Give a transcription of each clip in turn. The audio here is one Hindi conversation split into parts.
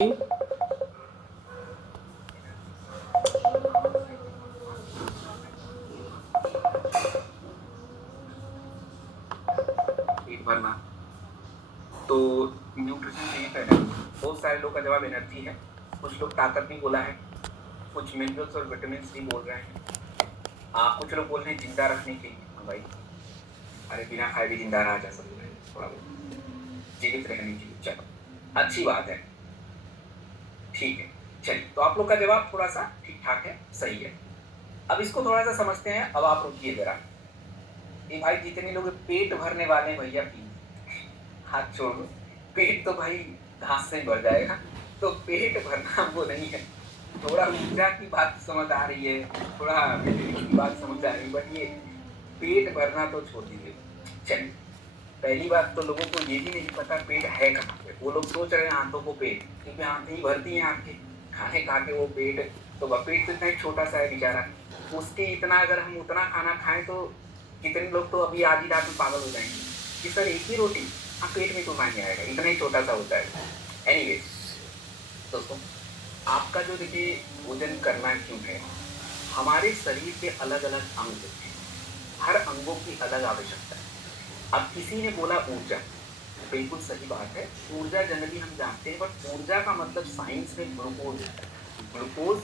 एक भरना तो न्यूट्रिशन चाहिए पहले। बहुत सारे लोग का जवाब एनर्जी है, कुछ लोग ताकत भी बोला है, कुछ मिनरल्स और विटामिन भी बोल रहे हैं। कुछ लोग बोल रहे हैं जिंदा रखने के लिए। हाँ भाई, अरे बिना खाए भी जिंदा रहा जा सकता है, थोड़ा बहुत जीवित रहने के लिए। चलो अच्छी बात है, ठीक है। चलिए, तो आप लोग का जवाब थोड़ा सा ठीक ठाक है, सही है। अब इसको थोड़ा सा समझते हैं। अब आप रुकिए जरा। ये भाई जितने लोग पेट भरने वाले हैं भैया प्लीज हाथ छोड़ दो। पेट तो भाई घास से भर जाएगा, तो पेट भरना वो नहीं है। थोड़ा ऊर्जा की बात समझ आ रही है, थोड़ा विटामिन की बात समझ आ रही है, बट ये पेट भरना तो छोड़ दीजिए। चलिए, पहली बात तो लोगों को ये भी नहीं पता पेट है कहाँ पे। वो लोग सोच रहे हैं आंतों को पेट, क्योंकि आंतें ही भरती हैं आपके खाने खा के। वो पेट तो पेट तो इतना छोटा सा है बेचारा, उसके इतना अगर हम उतना खाना खाएं तो कितने लोग तो अभी आधी रात में पागल हो जाएंगे कि सर एक ही रोटी। हाँ, पेट में तो नहीं आएगा, इतना ही छोटा सा होता है। एनीवेज दोस्तों, आपका जो देखिए भोजन करना क्यों है, हमारे शरीर के अलग अलग अंग होते हैं, हर अंगों की अलग आवश्यकता है। अब किसी ने बोला ऊर्जा, बिल्कुल सही बात है। ऊर्जा जनरली हम जानते हैं, बट ऊर्जा का मतलब साइंस में ग्लूकोज होता है। ग्लूकोज,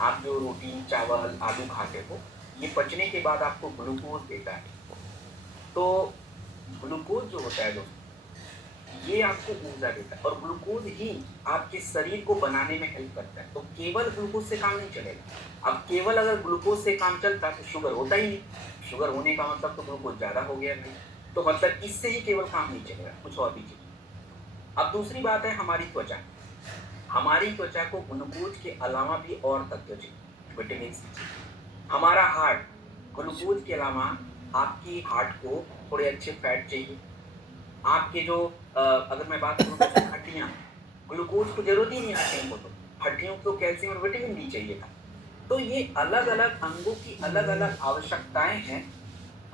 आप जो रोटी चावल आलू खाते हो, ये पचने के बाद आपको ग्लूकोज देता है। तो ग्लूकोज जो होता है दोस्तों, ये आपको ऊर्जा देता है, और ग्लूकोज ही आपके शरीर को बनाने में हेल्प करता है। तो केवल ग्लूकोज से काम नहीं चलेगा। अब केवल अगर ग्लूकोज से काम चलता तो शुगर होता ही नहीं। शुगर होने का मतलब तो ग्लूकोज ज्यादा हो गया भाई। तो मतलब इससे ही केवल काम नहीं चलेगा, कुछ और भी चाहिए। अब दूसरी बात है हमारी त्वचा। हमारी त्वचा को ग्लूकोज के अलावा भी और तत्व चाहिए, विटामिन सी चाहिए। हमारा हार्ट, ग्लूकोज के अलावा आपकी हार्ट को थोड़े अच्छे फैट चाहिए। आपके जो अगर मैं बात करूँ दोस्तों, हड्डियाँ, ग्लूकोज को जरूरत ही नहीं है हड्डियों को। तो हड्डियों को तो कैल्शियम और विटामिन डी चाहिए था। तो ये अलग अलग अंगों की अलग अलग आवश्यकताएं हैं,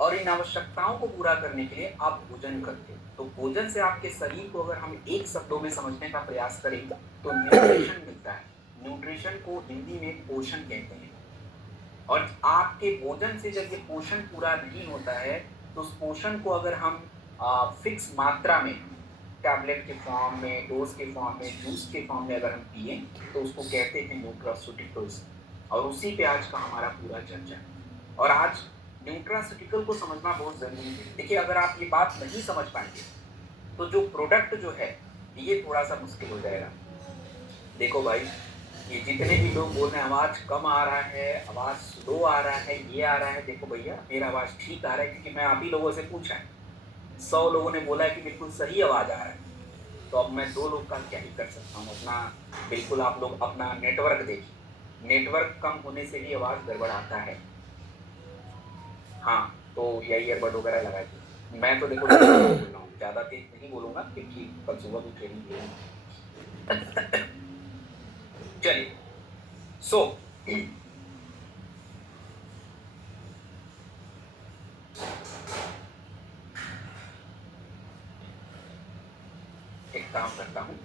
और इन आवश्यकताओं को पूरा करने के लिए आप भोजन करते हो। तो भोजन से आपके शरीर को अगर हम एक शब्दों में समझने का प्रयास करें तो न्यूट्रिशन मिलता है। न्यूट्रिशन को हिंदी में पोषण कहते हैं। और आपके भोजन से जब ये पोषण पूरा नहीं होता है, तो उस पोषण को अगर हम फिक्स मात्रा में, टैबलेट के फॉर्म में, डोज के फॉर्म में, जूस के फॉर्म में अगर हम पिए, तो उसको कहते हैं न्यूट्रास्यूटिकल्स। और उसी पे आज का हमारा पूरा चर्चा है। और आज न्यूट्रास्यूटिकल को समझना बहुत जरूरी है। देखिए, अगर आप ये बात नहीं समझ पाएंगे तो जो प्रोडक्ट जो है ये थोड़ा सा मुश्किल हो जाएगा। देखो भाई, ये जितने भी लोग बोल रहे हैं आवाज कम आ रहा है, आवाज स्लो आ रहा है, ये आ रहा है, देखो भैया मेरा आवाज ठीक आ रहा है, क्योंकि मैं आप ही लोगों से पूछा है। 100 लोगों ने बोला है कि बिल्कुल सही आवाज आ रहा है। तो अब मैं 2 लोग का क्या ही कर सकता हूँ अपना। बिल्कुल आप लोग अपना नेटवर्क देखिए, नेटवर्क कम होने से भी आवाज गड़बड़ आता है। हाँ, तो यही ईयरबड वगैरह लगा के मैं तो देखो बोल रहा हूँ, ज्यादा तेज नहीं बोलूंगा क्योंकि कल सुबह भी ट्रेनिंग है। चलिए, सो एक काम करता हूँ।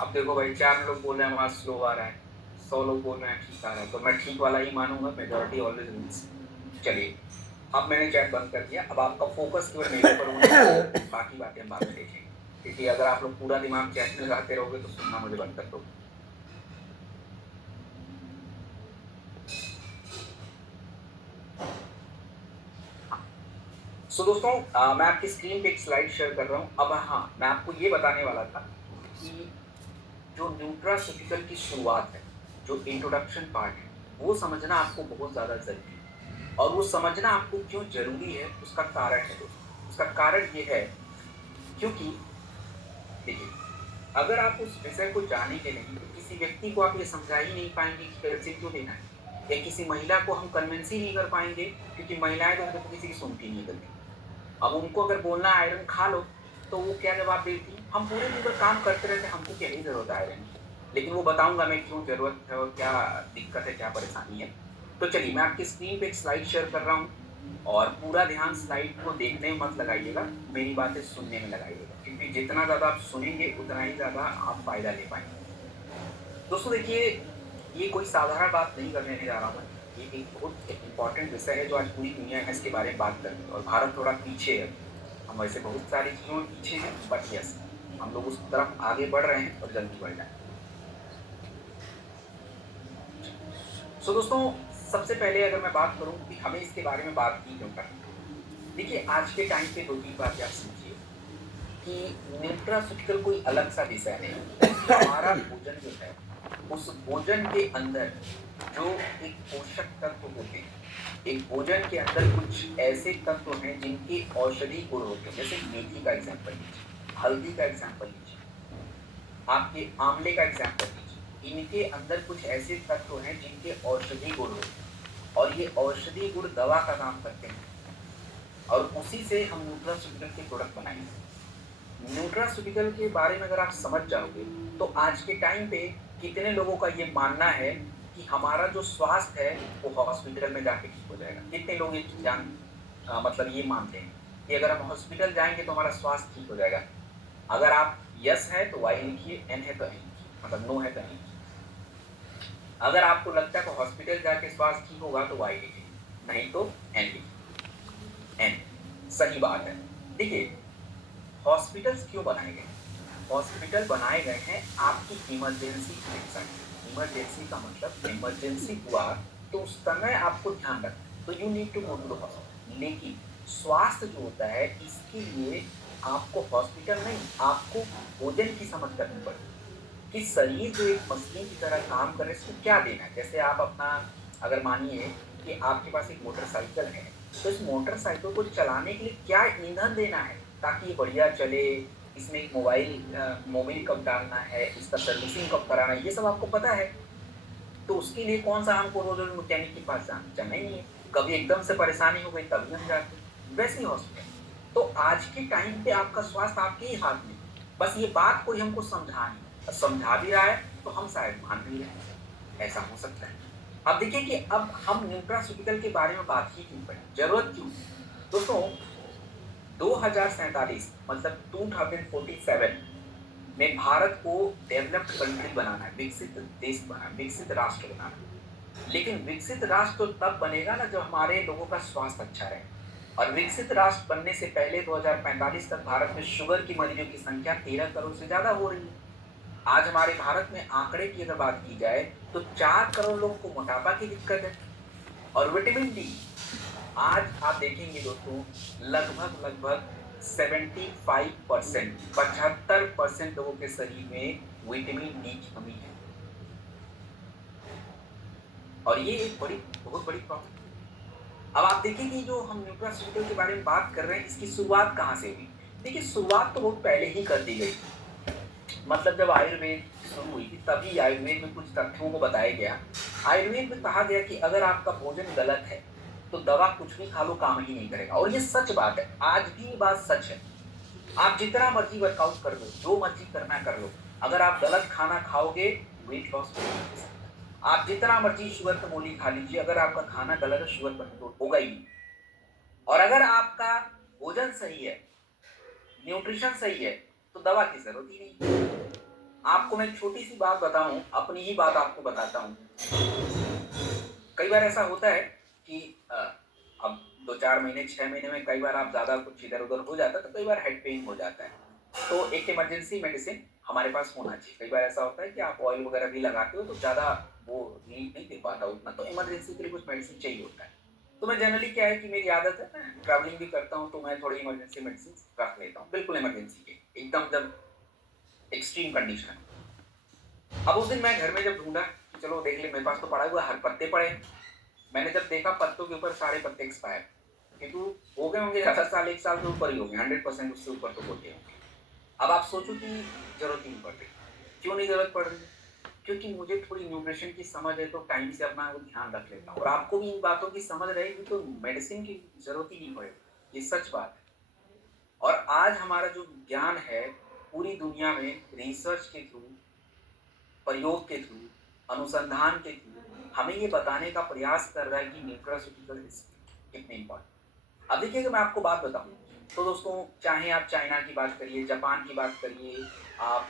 अब देखो भाई, 4 लोग बोल रहे हैं आवाज स्लो आ रहा है, 100 लोग बोल रहे हैं ठीक आ रहा है, तो मैं ठीक वाला ही मानूंगा। Majority always wins. चलिए, अब मैंने चैट बंद कर दिया। अब आपका फोकस केवल मेरे पर होना है, बाकी बातें हम बाद में देखेंगे। क्योंकि अगर आप लोग पूरा दिमाग चैट में लगाते रहोगे तो सुनना मुझे बंद कर दो। सो दोस्तों, मैं आपकी स्क्रीन पे एक स्लाइड शेयर कर रहा हूँ। अब हाँ, मैं आपको ये बताने वाला था कि जो न्यूट्रास्यूटिकल की शुरुआत है, जो इंट्रोडक्शन पार्ट है, वो समझना आपको बहुत ज्यादा जरूरी है। और वो समझना आपको क्यों जरूरी है, उसका कारण है दोस्तों। उसका कारण ये है क्योंकि देखिए, अगर आप उस विषय को जानेंगे नहीं तो किसी व्यक्ति को आप ये समझा ही नहीं पाएंगे कि कैल्शियम क्यों लेना है। या किसी महिला को हम कन्विंस ही नहीं कर पाएंगे, क्योंकि महिलाएं तो देखो किसी की सुनती नहीं जल्दी। अब उनको अगर बोलना आयरन खा लो, तो वो क्या जवाब देती है, हम पूरे दिन भर काम करते रहते हैं, हमको क्या ही जरूरत है आयरन की। लेकिन वो बताऊंगा मैं क्यों जरूरत है और क्या दिक्कत है, क्या परेशानी है। तो चलिए, मैं आपकी स्क्रीन पे एक स्लाइड शेयर कर रहा हूँ। और पूरा ध्यान स्लाइड को देखने में मत लगाइएगा, मेरी बातें सुनने में लगाइएगा, क्योंकि जितना ज़्यादा आप सुनेंगे उतना ही ज़्यादा आप फ़ायदा ले पाएँगे। दोस्तों देखिए, ये कोई साधारण बात नहीं करने जा रहा हूँ मैं। ये एक बहुत इम्पोर्टेंट विषय है जो आज पूरी दुनिया है इसके बारे में बात कर रही है और भारत थोड़ा पीछे है। हम वैसे बहुत सारी चीज़ों में पीछे हैं, बट यस, हम लोग उस तरफ आगे बढ़ रहे हैं और जल्दी बढ़ जाएँगे। सो दोस्तों, सबसे पहले अगर मैं बात करूँ कि हमें इसके बारे में बात ही क्यों करनी है? देखिए, आज के टाइम पे 2-3 बातें आप समझिए कि न्यूट्रास्यूटिकल कोई अलग-सा विषय नहीं है। हमारा भोजन जो है, उस भोजन के अंदर जो एक पोषक तत्व होते हैं, एक भोजन के अंदर कुछ ऐसे तत्व हैं जिनके औषधि गुण होते हैं। जैसे मेथी का एग्ज़ाम्पल लीजिए, हल्दी का एग्ज़ाम्पल लीजिए, आपके आंवले का एग्ज़ाम्पल लीजिए। इनके अंदर कुछ ऐसे तत्व हैं जिनके औषधि गुण होते हैं और ये औषधि गुण दवा का काम करते हैं और उसी से हम न्यूट्रास्यूटिकल के प्रोडक्ट बनाएँगे। न्यूट्रास्यूटिकल के बारे में अगर आप समझ जाओगे, तो आज के टाइम पे कितने लोगों का ये मानना है कि हमारा जो स्वास्थ्य है, वो हॉस्पिटल में जाके ठीक हो जाएगा। कितने लोग ये मतलब ये मानते हैं कि अगर हम हॉस्पिटल जाएँगे तो हमारा स्वास्थ्य ठीक हो जाएगा। अगर आप यस है तो वाई लिखिए, एन है तो एन लिखिए, मतलब नो है तो नहीं लिखिए। अगर आपको लगता है कि हॉस्पिटल जाके स्वास्थ्य ठीक होगा तो वाई लिखिए, नहीं तो एन लिखिए, एन। सही बात है। देखिए, हॉस्पिटल्स क्यों बनाए गए हैं? हॉस्पिटल बनाए गए हैं आपकी इमरजेंसी चिकित्सा के लिए। इमरजेंसी का मतलब इमरजेंसी हुआ तो उस समय आपको ध्यान रखना है, तो you need to go to the hospital. लेकिन स्वास्थ्य जो होता है इसके लिए आपको हॉस्पिटल नहीं, आपको भोजन की समझ करनी पड़ेगी कि शरीर जो एक मशीन की तरह काम कर रहा है, इसको क्या देना है। जैसे आप अपना, अगर मानिए कि आपके पास एक मोटरसाइकिल है, तो इस मोटरसाइकिल को चलाने के लिए क्या ईंधन देना है ताकि ये बढ़िया चले। इसमें एक मोबिल कब डालना है, इसका सर्विसिंग कब कराना है, ये सब आपको पता है। तो उसके लिए कौन-सा हमको रोज़-रोज़ मैकेनिक के पास जाना ही नहीं है। कभी एकदम से परेशानी हो गई तभी हम जाते हैं। वैसे ही हॉस्पिटल। तो आज के टाइम पे आपका स्वास्थ्य आपके ही हाथ में है। बस ये बात कोई हमको समझा नहीं रहा है। समझा भी रहा है तो हम शायद मान नहीं रहे हैं। ऐसा हो सकता है। अब देखिए कि अब हम न्यूट्रास्यूटिकल के बारे में बात ही क्यों करें? ज़रूरत क्यों है? दोस्तों, 2047 मतलब 2047 में भारत को डेवलप्ड कंट्री बनाना है, विकसित देश बनाना, विकसित राष्ट्र बनाना है। लेकिन विकसित राष्ट्र तो तब बनेगा ना जब हमारे लोगों का स्वास्थ्य अच्छा रहे। और विकसित राष्ट्र बनने से पहले 2045 तक भारत में शुगर की मरीजों की संख्या 13 करोड़ से ज़्यादा हो रही है। आज हमारे भारत में आंकड़े की अगर बात की जाए तो 4 करोड़ लोगों को मोटापा की दिक्कत है। और विटामिन डी, आज आप देखेंगे दोस्तों, लगभग 75% 75% लोगों के शरीर में विटामिन डी की कमी है और ये एक बहुत बड़ी प्रॉब्लम है। अब आप देखिए कि जो हम न्यूट्रास्यूटिकल के बारे में बात कर रहे हैं, इसकी शुरुआत कहाँ से हुई? देखिए, शुरुआत तो बहुत पहले ही कर दी गई थी। मतलब जब आयुर्वेद शुरू हुई थी तभी आयुर्वेद में कुछ तथ्यों को बताया गया। आयुर्वेद में कहा गया कि अगर आपका भोजन गलत है, तो दवा कुछ भी खा लो काम ही नहीं करेगा और ये सच बात है। आज भी ये बात सच है। आप जितना मर्ज़ी वर्कआउट कर लो, जो मर्ज़ी करना कर लो, अगर आप गलत खाना खाओगे, वेट लॉस हो नहीं सकता। आप जितना मर्ज़ी शुगर की गोली खा लीजिए, अगर आपका खाना गलत है, शुगर कंट्रोल होगा ही नहीं। और अगर आपका भोजन सही है, न्यूट्रिशन सही है, तो दवा की ज़रूरत ही नहीं। आपको मैं एक छोटी-सी बात बताऊँ, अपनी ही बात आपको बताता हूँ। कई बार ऐसा होता है कि अब 2-4 महीने, 6 महीने में कई बार आप ज़्यादा कुछ इधर-उधर हो जाता है, तो कई बार हेड पेन हो जाता है। तो एक इमरजेंसी मेडिसिन हमारे पास होना चाहिए। कई बार ऐसा होता है कि आप ऑयल वगैरह भी लगाते हो, तो ज़्यादा वो रिलीफ़ नहीं दे पाता उतना, तो इमरजेंसी के लिए कुछ मेडिसिन चाहिए होता है। तो मैं जनरली क्या है कि मेरी आदत है, मैं ट्रैवलिंग भी करता हूँ, तो मैं थोड़ी इमरजेंसी मेडिसिन्स रख लेता हूँ, बिल्कुल इमरजेंसी के, एकदम जब एक्सट्रीम कंडीशन है। अब उस दिन मैं घर में जब ढूँढा कि चलो देख ले, मेरे पास तो पड़ा हुआ है, हर पत्ते पड़े हैं। मैंने जब देखा पत्तों के ऊपर सारे पत्ते एक्सपायर, किंतु हो गए होंगे ज़्यादा साल, 1 साल के ऊपर ही हो गए, 100% उससे ऊपर तो होते होंगे। अब आप सोचो कि ज़रूरत ही नहीं पड़ रही। क्यों नहीं ज़रूरत पड़ रही है? क्योंकि मुझे थोड़ी न्यूट्रिशन की समझ है, तो टाइम से अपना वो ध्यान रख लेता हूँ और आपको भी इन बातों की समझ रहेगी तो मेडिसिन की ज़रूरत ही नहीं पड़ेगी। ये सच बात है। और आज हमारा जो ज्ञान है, पूरी दुनिया में रिसर्च के थ्रू, प्रयोग के थ्रू, अनुसंधान के थ्रू हमें ये बताने का प्रयास कर रहा है कि न्यूट्रास्यूटिकल्स कितने इम्पोर्टेंट। अब देखिए अगर मैं आपको बात बताऊँ, तो दोस्तों चाहे आप चाइना की बात करिए, जापान की बात करिए, आप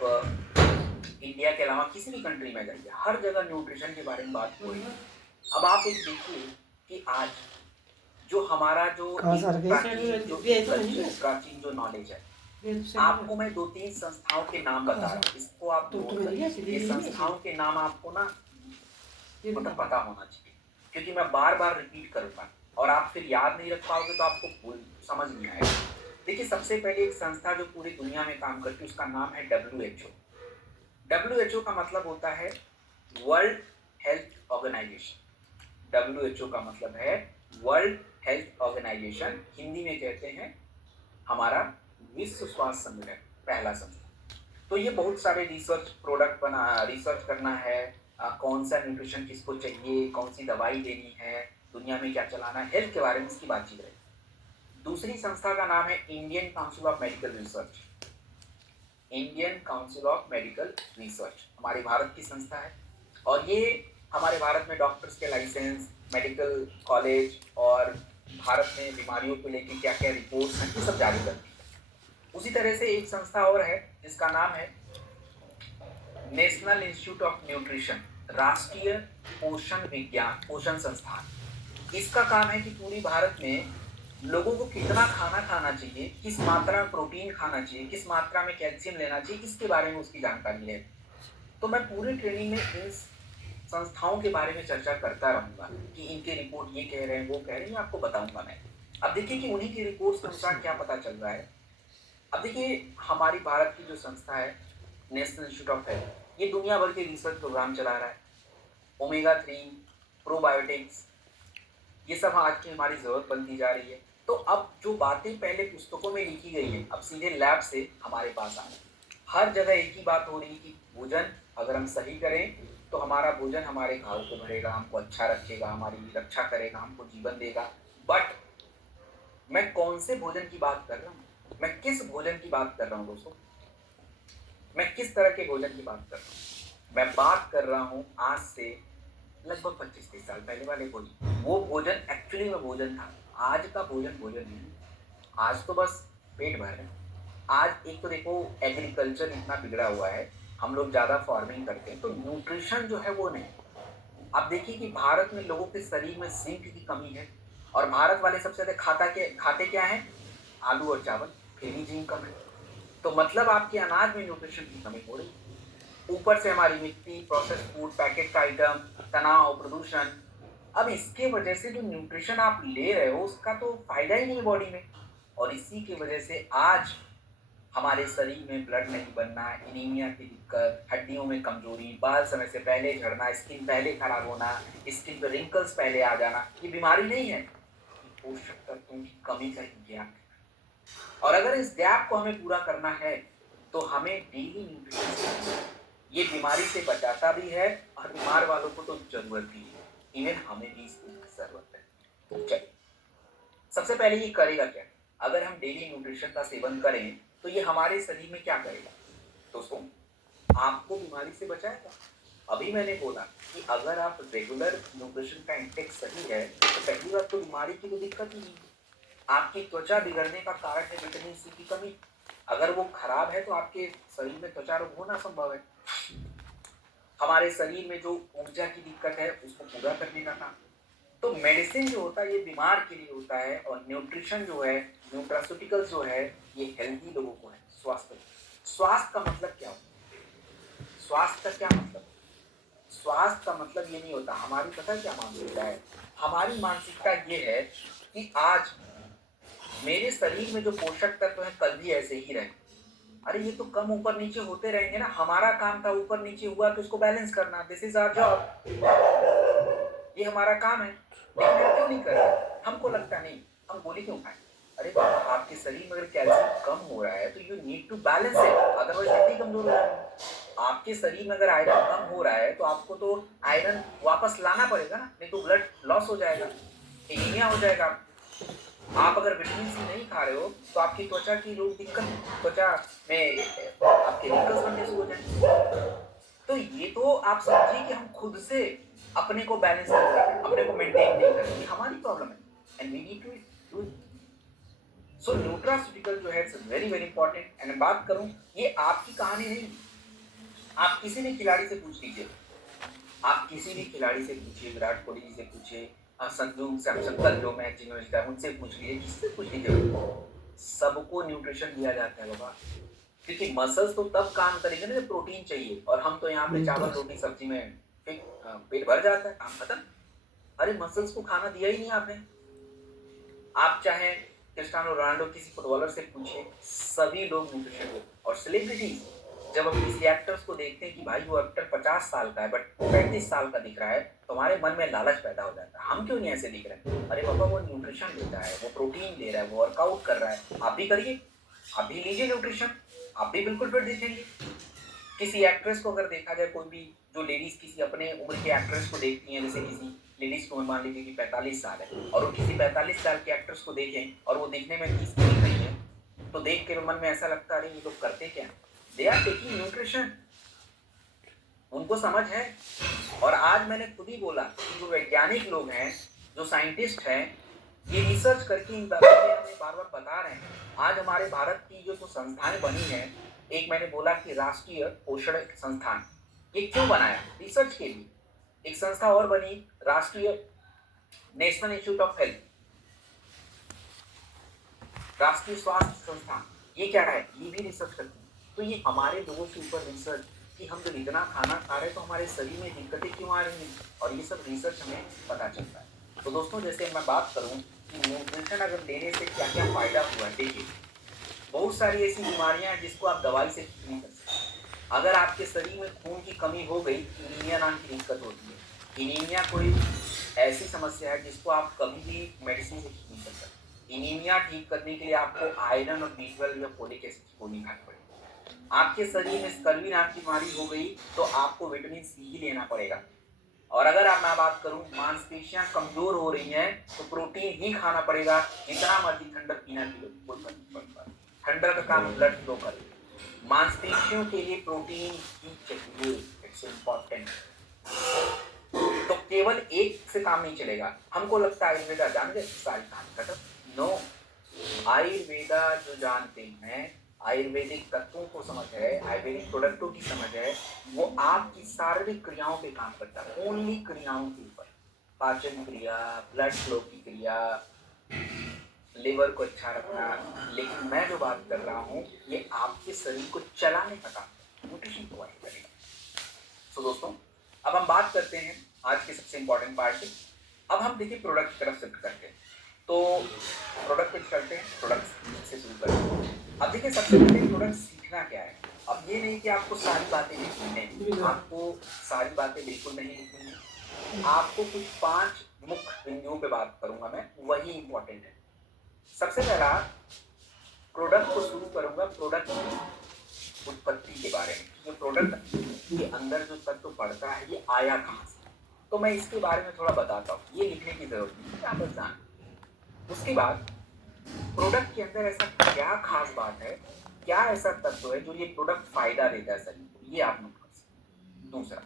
इंडिया के अलावा किसी भी कंट्री में जाइए, हर जगह न्यूट्रिशन के बारे में बात हो रही है। अब आप एक देखिए कि आज जो हमारा जो कहाँ से एक आ गए? प्राचीन जो एक कल्चर, प्राचीन जो नॉलेज है, आपको मैं 2-3 संस्थाओं के नाम कहाँ बता से? रहा हूँ, इसको आप तो नोट मिल गया, करिए। सीधे ये मिल गया, संस्थाओं के नाम आपको ना ये भी मतलब कहाँ? पता होना चाहिए, क्योंकि मैं बार-बार रिपीट करूँगा और आप फिर याद नहीं रख पाओगे तो आपको भूल समझ नहीं आएगा। देखिए सबसे पहले एक संस्था जो पूरी दुनिया में काम करती है उसका नाम है डब्ल्यूएचओ। डब्ल्यूएचओ का मतलब होता है वर्ल्ड हेल्थ ऑर्गेनाइजेशन। डब्ल्यूएचओ का मतलब है वर्ल्ड हेल्थ ऑर्गेनाइजेशन, हिंदी में कहते हैं हमारा विश्व स्वास्थ्य संगठन, पहला संस्था। तो ये बहुत सारे रिसर्च प्रोडक्ट बना रिसर्च करना है, कौन सा न्यूट्रिशन किसको चाहिए, कौन सी दवाई देनी है, दुनिया में क्या चलाना है, हेल्थ के बारे में इसकी बातचीत रही। दूसरी संस्था का नाम है Indian council of medical research. Indian council of medical research हमारे भारत की संस्था है और ये हमारे भारत में डॉक्टर्स के लाइसेंस, मेडिकल कॉलेज और भारत में बीमारियों को लेकर क्या क्या रिपोर्ट्स हैं ये सब जारी करती है। उसी तरह से एक संस्था और है जिसका नाम है नेशनल इंस्टीट्यूट ऑफ न्यूट्रिशन, राष्ट्रीय पोषण विज्ञान पोषण संस्थान। इसका काम है कि पूरी भारत में लोगों को कितना खाना खाना चाहिए, किस मात्रा में प्रोटीन खाना चाहिए, किस मात्रा में कैल्शियम लेना चाहिए, इसके बारे में उसकी जानकारी है। तो मैं पूरी ट्रेनिंग में इन संस्थाओं के बारे में चर्चा करता रहूंगा कि इनके रिपोर्ट ये कह रहे हैं, वो कह रहे हैं, आपको बताऊंगा मैं। अब देखिए कि उन्हीं की रिपोर्ट्स के अनुसार क्या पता चल रहा है। अब देखिए हमारी भारत की जो संस्था है नेशनल इंस्टीट्यूट ऑफ हेल्थ, ये दुनिया भर के रिसर्च प्रोग्राम चला रहा है। ओमेगा 3, प्रोबायोटिक्स, ये सब आज की हमारी जरूरत बनती जा रही है। तो अब जो बातें पहले पुस्तकों में लिखी गई हैं अब सीधे लैब से हमारे पास आ रही है। हर जगह एक ही बात हो रही है कि भोजन अगर हम सही करें तो हमारा भोजन हमारे घाव को भरेगा, हमको अच्छा रखेगा, हमारी रक्षा करेगा, हमको जीवन देगा। बट मैं कौन से भोजन की बात कर रहा हूँ, मैं किस भोजन की बात कर रहा हूँ दोस्तों, मैं किस तरह के भोजन की बात कर रहा हूँ। मैं बात कर रहा हूँ आज से लगभग 25-30 साल पहले वाले भोजन। वो भोजन एक्चुअली में भोजन था। आज का भोजन भोजन नहीं। आज तो बस पेट भर है। आज एक तो देखो एग्रीकल्चर इतना बिगड़ा हुआ है, हम लोग ज़्यादा फार्मिंग करते हैं तो न्यूट्रिशन जो है वो नहीं। आप देखिए कि भारत में लोगों के शरीर में जिंक की कमी है और भारत वाले सबसे ज़्यादा खाते क्या है? आलू और चावल, फिर भी जिंक कम है। तो मतलब आपके अनाज में न्यूट्रिशन की कमी हो रही है। ऊपर से हमारी मिट्टी, प्रोसेस फूड, पैकेट का आइटम, तनाव, प्रदूषण। अब इसके वजह से जो न्यूट्रिशन आप ले रहे हो उसका तो फायदा ही नहीं है बॉडी में। और इसी की वजह से आज हमारे शरीर में ब्लड नहीं बनना, एनीमिया की दिक्कत, हड्डियों में कमजोरी, बाल समय से पहले झड़ना, स्किन पहले खराब होना, स्किन पे रिंकल्स पहले आ जाना, ये बीमारी नहीं है, ये पोषक तत्वों की कमी का गैप है। और अगर इस गैप को हमें पूरा करना है तो हमें डेली न्यूट्रिशन, ये बीमारी से बचाता भी है और बीमार वालों को तो जरूरत भी है, इवन हमें भी इसकी जरूरत है। चलिए सबसे पहले ये करेगा क्या, अगर हम डेली न्यूट्रिशन का सेवन करें तो ये हमारे शरीर में क्या करेगा दोस्तों, आपको बीमारी से बचाएगा। अभी मैंने बोला कि अगर आप रेगुलर न्यूट्रिशन का इंटेक सही है तो पहली बात तो बीमारी की कोई दिक्कत ही नहीं। आपकी त्वचा बिगड़ने का कारण है विटामिन सी की कमी। अगर वो खराब है तो आपके शरीर में त्वचा रोग होना संभव है। हमारे शरीर में जो ऊर्जा की दिक्कत है उसको पूरा करने का काम। तो मेडिसिन जो होता है ये बीमार के लिए होता है और न्यूट्रिशन जो है, न्यूट्रास्यूटिकल्स जो है, ये हेल्दी लोगों को है, स्वास्थ्य। स्वास्थ्य का मतलब क्या होता है, स्वास्थ्य का क्या मतलब, स्वास्थ्य का मतलब ये नहीं होता, हमारी पता क्या मानसिकता है, हमारी मानसिकता ये है कि आज मेरे शरीर में जो पोषक तत्व है कल भी ऐसे ही रहे। अरे ये तो कम ऊपर नीचे होते रहेंगे ना, हमारा काम था ऊपर नीचे हुआ तो इसको बैलेंस करना, दिस इज आवर जॉब, ये हमारा काम है। लेकिन हम क्यों नहीं कर रहे, हमको लगता नहीं, हम गोली क्यों खाएं। अरे बाबा आपके शरीर में अगर कैल्शियम कम हो रहा है तो you need to balance it, otherwise हड्डी कमजोर हो जाएगी। आपके शरीर में अगर आयरन कम हो रहा है तो आपको तो आयरन वापस लाना पड़ेगा ना, नहीं तो ब्लड लॉस हो जाएगा, एनीमिया हो जाएगा। आप अगर विटामिन सी नहीं खा रहे हो तो आपकी त्वचा की रोग दिक्कत, त्वचा में आपके रिंकल्स बनने शुरू हो जाएंगे। तो ये तो आप समझिए कि हम खुद से अपने को बैलेंस नहीं कर रहे, अपने को मेंटेन नहीं कर रहे, ये हमारी प्रॉब्लम है and we need to do it. So nutraceutical जो है it's very very important. And बात करूं, ये आपकी कहानी नहीं, आप किसी भी खिलाड़ी से पूछ लीजिए, आप किसी भी खिलाड़ी से पूछिए, विराट कोहली जी से पूछिए, संजू सैमसन कल जो मैच जिन्होंने जीता उनसे पूछ लीजिए, किससे पूछ लीजिए, सबको न्यूट्रिशन दिया जाता है बाबा। क्योंकि मसल्स तो तब काम करेंगे ना जब प्रोटीन चाहिए, और हम तो यहाँ पे चावल रोटी सब्जी में पेट भर जाता है, काम खत्म। अरे मसल्स को खाना दिया ही नहीं आपने। आप चाहे क्रिस्टियानो रोनाल्डो किसी फुटबॉलर से पूछिए, सभी लोग न्यूट्रिशन को, और सेलिब्रिटीज जब हम किसी एक्टर्स को देखते हैं कि भाई वो एक्टर 50 साल का है बट 35 साल का दिख रहा है, तो हमारे मन में लालच पैदा हो जाता है, हम क्यों नहीं ऐसे दिख रहे हैं? अरे बाबा वो न्यूट्रिशन लेता है, वो प्रोटीन ले रहा है, वो वर्कआउट कर रहा है, आप भी करिए, आप भी लीजिए न्यूट्रिशन, आप भी बिल्कुल फिट दिखेंगे। किसी एक्ट्रेस को अगर देखा जाए, कोई भी जो लेडीज किसी अपने उम्र के एक्ट्रेस को देखती हैं, जैसे किसी लेडीज को मान लीजिए कि 45 साल है, और वो किसी 45 साल के एक्ट्रेस को देखें और वो देखने में 30 की दिख रही है, तो देख के मन में ऐसा लगता है अरे ये लोग करते क्या, दे आर टेकिंग न्यूट्रिशन, उनको समझ है। और आज मैंने खुद ही बोला कि जो वैज्ञानिक लोग हैं, जो साइंटिस्ट हैं, ये रिसर्च करके इन बातों को हमें बार बार बता रहे हैं। आज हमारे भारत की जो संस्थाएं बनी हैं, एक मैंने बोला कि राष्ट्रीय पोषण संस्थान, ये क्यों बनाया? रिसर्च के लिए। एक संस्था और बनी, राष्ट्रीय नेशनल इंस्टीट्यूट ऑफ हेल्थ, राष्ट्रीय स्वास्थ्य संस्थान, ये क्या है? ये भी रिसर्च करती है। तो ये हमारे लोगों के ऊपर रिसर्च कि हम जब इतना खाना खा रहे हैं तो हमारे शरीर में दिक्कतें क्यों आ रही हैं, और ये सब रिसर्च हमें पता चलता है। तो दोस्तों, जैसे मैं बात करूं कि न्यूट्रिशन अगर लेने से क्या क्या फायदा हुआ है, देखिए बहुत सारी ऐसी बीमारियां हैं जिसको आप दवाई से ठीक नहीं कर सकते। अगर आपके शरीर में खून की कमी हो गई, एनीमिया नाम की दिक्कत होती है। एनीमिया कोई ऐसी समस्या है जिसको आप कभी भी मेडिसिन से ठीक नहीं कर सकते। एनीमिया ठीक करने के लिए आपको आयरन और B12 या फोलिक एसिड की गोली खानी पड़ेगी। आपके शरीर में स्कर्वी नाम की बीमारी हो गई तो आपको विटामिन सी ही लेना पड़ेगा। और अगर आप मैं बात करूं, मांसपेशियां कमजोर हो रही हैं तो प्रोटीन ही खाना पड़ेगा। जितना मर्जी ठंडा पीना पी लो, कोई फर्क नहीं पड़ता। ठंडा का काम ब्लड फ्लो कर, मांसपेशियों के लिए प्रोटीन ही चाहिए, इट्स इम्पोर्टेंट। तो केवल एक से काम नहीं चलेगा। हमको लगता है आयुर्वेदा जान गए सारी कहानी खत्म, नो। आयुर्वेदा जो जानते हैं, आयुर्वेदिक तत्वों को समझ है, आयुर्वेदिक प्रोडक्टों की समझ है, वो आपकी शारीरिक क्रियाओं पे काम करता है, ओनली क्रियाओं के ऊपर, पाचन क्रिया, ब्लड फ्लो की क्रिया, लिवर को अच्छा रखना। लेकिन मैं जो बात कर रहा हूँ ये आपके शरीर को चलाने का काम, न्यूट्रिशन प्रोवाइड करेगा। तो दोस्तों, अब हम बात करते हैं आज के सबसे इंपॉर्टेंट पार्ट की। अब हम देखिए प्रोडक्ट की तरफ शिफ्ट करते हैं। तो प्रोडक्ट पे चलते हैं, प्रोडक्ट से शुरू करते हैं। अब देखिए सबसे पहले प्रोडक्ट सीखना क्या है। अब ये नहीं कि आपको सारी बातें लिखनी है, आपको सारी बातें बिल्कुल नहीं लिखनी है। आपको कुछ 5 मुख्य बिंदुओं पे बात करूंगा मैं, वही इंपॉर्टेंट है। सबसे पहला, प्रोडक्ट को शुरू करूंगा प्रोडक्ट की उत्पत्ति के बारे में। जो प्रोडक्ट के अंदर जो तत्व पड़ता है ये आया कहाँ से, तो मैं इसके बारे में थोड़ा बताता हूँ। ये लिखने की जरूरत नहीं है, आप बस जान। उसके बाद प्रोडक्ट के अंदर ऐसा क्या खास बात है, क्या ऐसा तत्व है जो ये प्रोडक्ट फायदा देता है शरीर को, ये आप नोट कर सकते। दूसरा,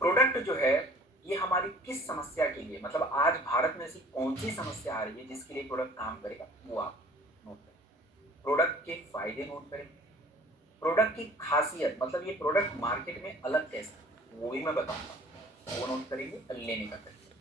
प्रोडक्ट जो है ये हमारी किस समस्या के लिए, मतलब आज भारत में ऐसी कौन सी समस्या आ रही है जिसके लिए प्रोडक्ट काम करेगा, वो आप नोट करें। प्रोडक्ट के फायदे नोट करें। प्रोडक्ट की खासियत, मतलब ये प्रोडक्ट मार्केट में अलग कैसे, वो भी मैं बताऊंगा, वो नोट करेंगे। लेने का तरीका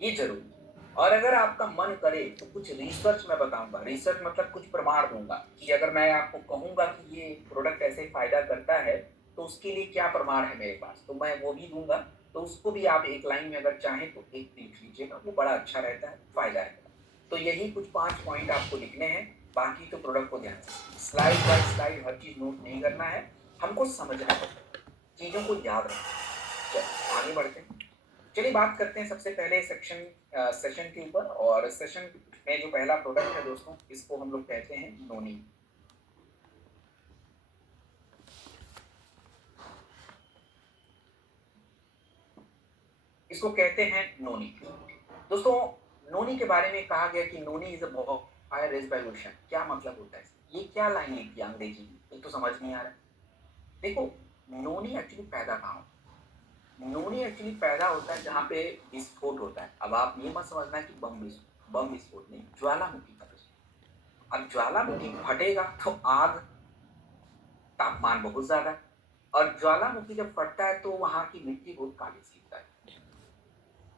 ये जरूरी। और अगर आपका मन करे तो कुछ रिसर्च मैं बताऊंगा। रिसर्च मतलब कुछ प्रमाण दूंगा कि अगर मैं आपको कहूंगा कि ये प्रोडक्ट ऐसे फायदा करता है तो उसके लिए क्या प्रमाण है मेरे पास, तो मैं वो भी दूंगा। तो उसको भी आप एक लाइन में अगर चाहें तो एक लिख लीजिएगा, वो बड़ा अच्छा रहता है, फायदा रहेगा। तो यही कुछ 5 पॉइंट आपको लिखने हैं। बाकी तो प्रोडक्ट को ध्यान से स्लाइड बाय स्लाइड हर चीज नोट नहीं करना है, हमको समझना है, चीजों को याद रखना। चलिए आगे बढ़ते हैं। चलिए बात करते हैं सबसे पहले सेशन के ऊपर। और सेशन में जो पहला प्रोडक्ट है दोस्तों, इसको हम लोग कहते हैं नोनी। इसको कहते हैं नोनी। दोस्तों, नोनी के बारे में कहा गया कि नोनी इज अ फायर रेजोल्यूशन। क्या मतलब होता है, ये क्या लाइन लिखी है अंग्रेजी में, ये तो समझ नहीं आ रहा है। देखो, नोनी एक्चुअली पैदा कहाँ होता है? नोनी एक्चुअली पैदा होता है जहाँ पे विस्फोट होता है। अब आप ये मत समझना कि बम विस्फोट नहीं, ज्वालामुखी का विस्फोट। अब ज्वालामुखी फटेगा तो आग, तापमान बहुत ज़्यादा है, और ज्वालामुखी जब फटता है तो वहाँ की मिट्टी बहुत काली-सी होता है।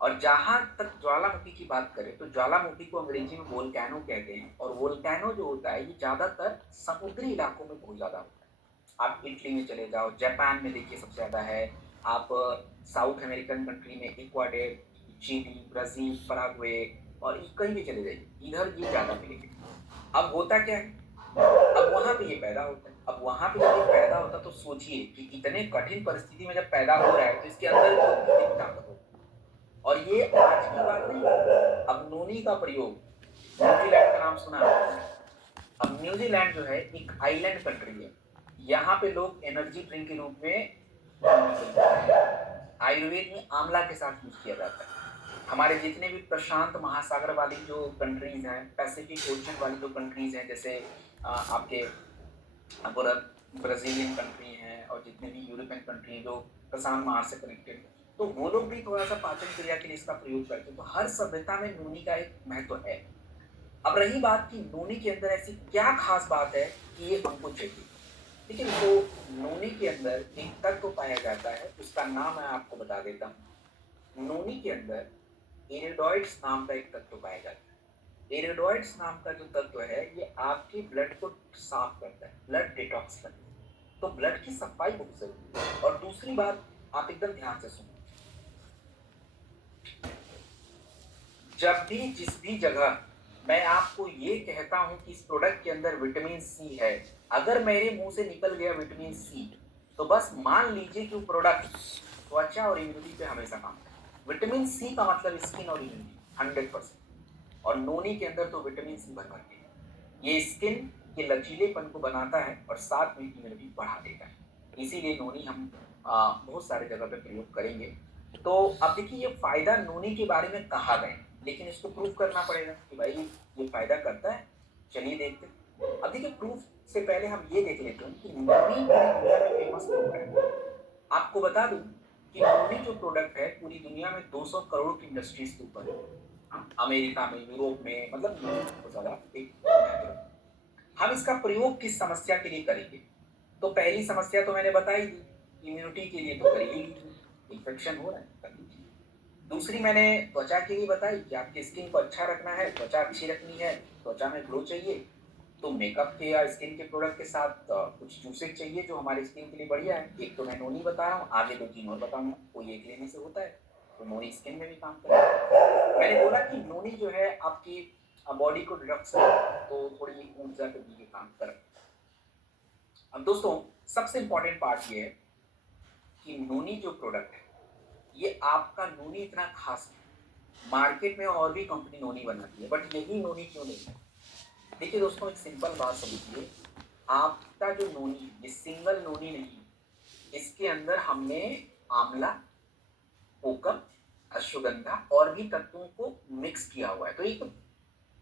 और जहाँ तक ज्वालामुखी की बात करें तो ज्वालामुखी को अंग्रेजी में वोल्केनो कहते हैं, और वोल्केनो जो होता है ये ज़्यादातर समुद्री इलाकों में बहुत ज़्यादा होता है। आप इटली में चले जाओ, जापान में देखिए सबसे ज़्यादा है, आप साउथ अमेरिकन कंट्री में इक्वाडोर, चिली, ब्राज़ील, पैराग्वे और कहीं भी चले जाइए, इधर ये ज़्यादा मिलेंगे। अब होता क्या है, अब वहाँ पे ये पैदा होता है। अब वहाँ पे जब ये पैदा होता है तो सोचिए कि इतने कठिन परिस्थिति में जब पैदा हो रहा है तो इसके अंदर जो कितनी ताकत होगी। और ये आज की बात नहीं है, अब नोनी का प्रयोग, न्यूजीलैंड का नाम सुना है आपने? अब न्यूजीलैंड जो है एक आइलैंड कंट्री है। यहाँ पे लोग एनर्जी ड्रिंक के रूप में नोनी को लेते हैं। आयुर्वेद में आंवला के साथ यूज़ किया जाता है। हमारे जितने भी प्रशांत महासागर वाली जो कंट्रीज़ हैं, पैसिफिक ओशन वाली जो कंट्रीज़ हैं, जैसे आपके पूरा ब्राज़ीलियन कंट्री हैं और जितने भी यूरोपियन कंट्री हैं जो प्रशांत महासागर से कनेक्टेड हैं, तो वो लोग भी थोड़ा-सा पाचन क्रिया के लिए इसका प्रयोग करते हैं। तो हर सभ्यता में नोनी का एक महत्व है। अब रही बात कि नोनी के अंदर ऐसी क्या खास बात है कि ये हमको चाहिए? देखिए, तो नोनी के अंदर एक तत्व पाया जाता है, उसका नाम मैं आपको बता देता हूँ। नोनी के अंदर इरिडोइड्स नाम का एक तत्व पाया जाता है। इरिडोइड्स नाम का जो तत्व है, ये आपके ब्लड को साफ करता है, ब्लड डिटॉक्स करता है। तो ब्लड की सफाई बहुत ज़रूरी है। और दूसरी बात, आप एकदम ध्यान से सुनो। जब भी जिस भी जगह मैं आपको ये कहता हूँ कि इस प्रोडक्ट के अंदर विटामिन सी है, अगर मेरे मुंह से निकल गया विटामिन सी, तो बस मान लीजिए कि वो प्रोडक्ट त्वचा और इम्यूनिटी पे हमेशा काम करेगा। विटामिन सी का मतलब स्किन और इम्यूनिटी 100%। और नोनी के अंदर तो विटामिन सी भर भर के है। ये स्किन के लचीलेपन को बनाता है और साथ में इम्यूनिटी बढ़ा देता है। इसीलिए नोनी हम बहुत सारे जगह पे प्रयोग करेंगे। तो अब देखिए, ये फायदा नोनी के बारे में कहा गया, लेकिन इसको प्रूव करना पड़ेगा कि भाई ये फायदा करता है। चलिए देखते हैं। अब देखिए, प्रूफ से पहले हम ये देख लेते हैं कि नोनी पूरी दुनिया में फेमस क्यों है। आपको बता दूं कि नोनी जो प्रोडक्ट है पूरी दुनिया में 200 करोड़ की इंडस्ट्रीज के ऊपर है। अमेरिका में, यूरोप में, मतलब बहुत ज्यादा एक महत्व है। हम इसका प्रयोग किस समस्या के लिए करेंगे? तो पहली समस्या तो मैंने बताई दी, इम्यूनिटी के लिए तो कर ही लीजिए, इन्फेक्शन हो रहा है कर लीजिए। दूसरी मैंने त्वचा के लिए बताई कि आपकी स्किन को अच्छा रखना है, त्वचा अच्छी रखनी है, त्वचा में ग्लो चाहिए, तो मेकअप के या स्किन के प्रोडक्ट के साथ कुछ जूसेस चाहिए जो हमारी स्किन के लिए बढ़िया है। एक तो मैं नोनी बता रहा हूँ, आगे 2-3 और बताऊंगा, कोई एक लेने से होता है, तो नोनी स्किन में भी काम करेगा। मैंने बोला कि नोनी जो है आपकी बॉडी को डिटॉक्स करे, तो थोड़ी ऊर्जा के लिए काम करे। अब दोस्तों, सबसे इंपॉर्टेंट पार्ट ये है कि नोनी जो प्रोडक्ट है, ये आपका नोनी इतना खास है। मार्केट में और भी कंपनी नोनी बनाती है, बट यही नोनी क्यों नहीं है? देखिए दोस्तों, एक सिंपल बात समझिए, आपका जो नोनी, ये सिंगल नोनी नहीं, इसके अंदर हमने आंवला, कोकम, अश्वगंधा और भी तत्वों को मिक्स किया हुआ है, तो एक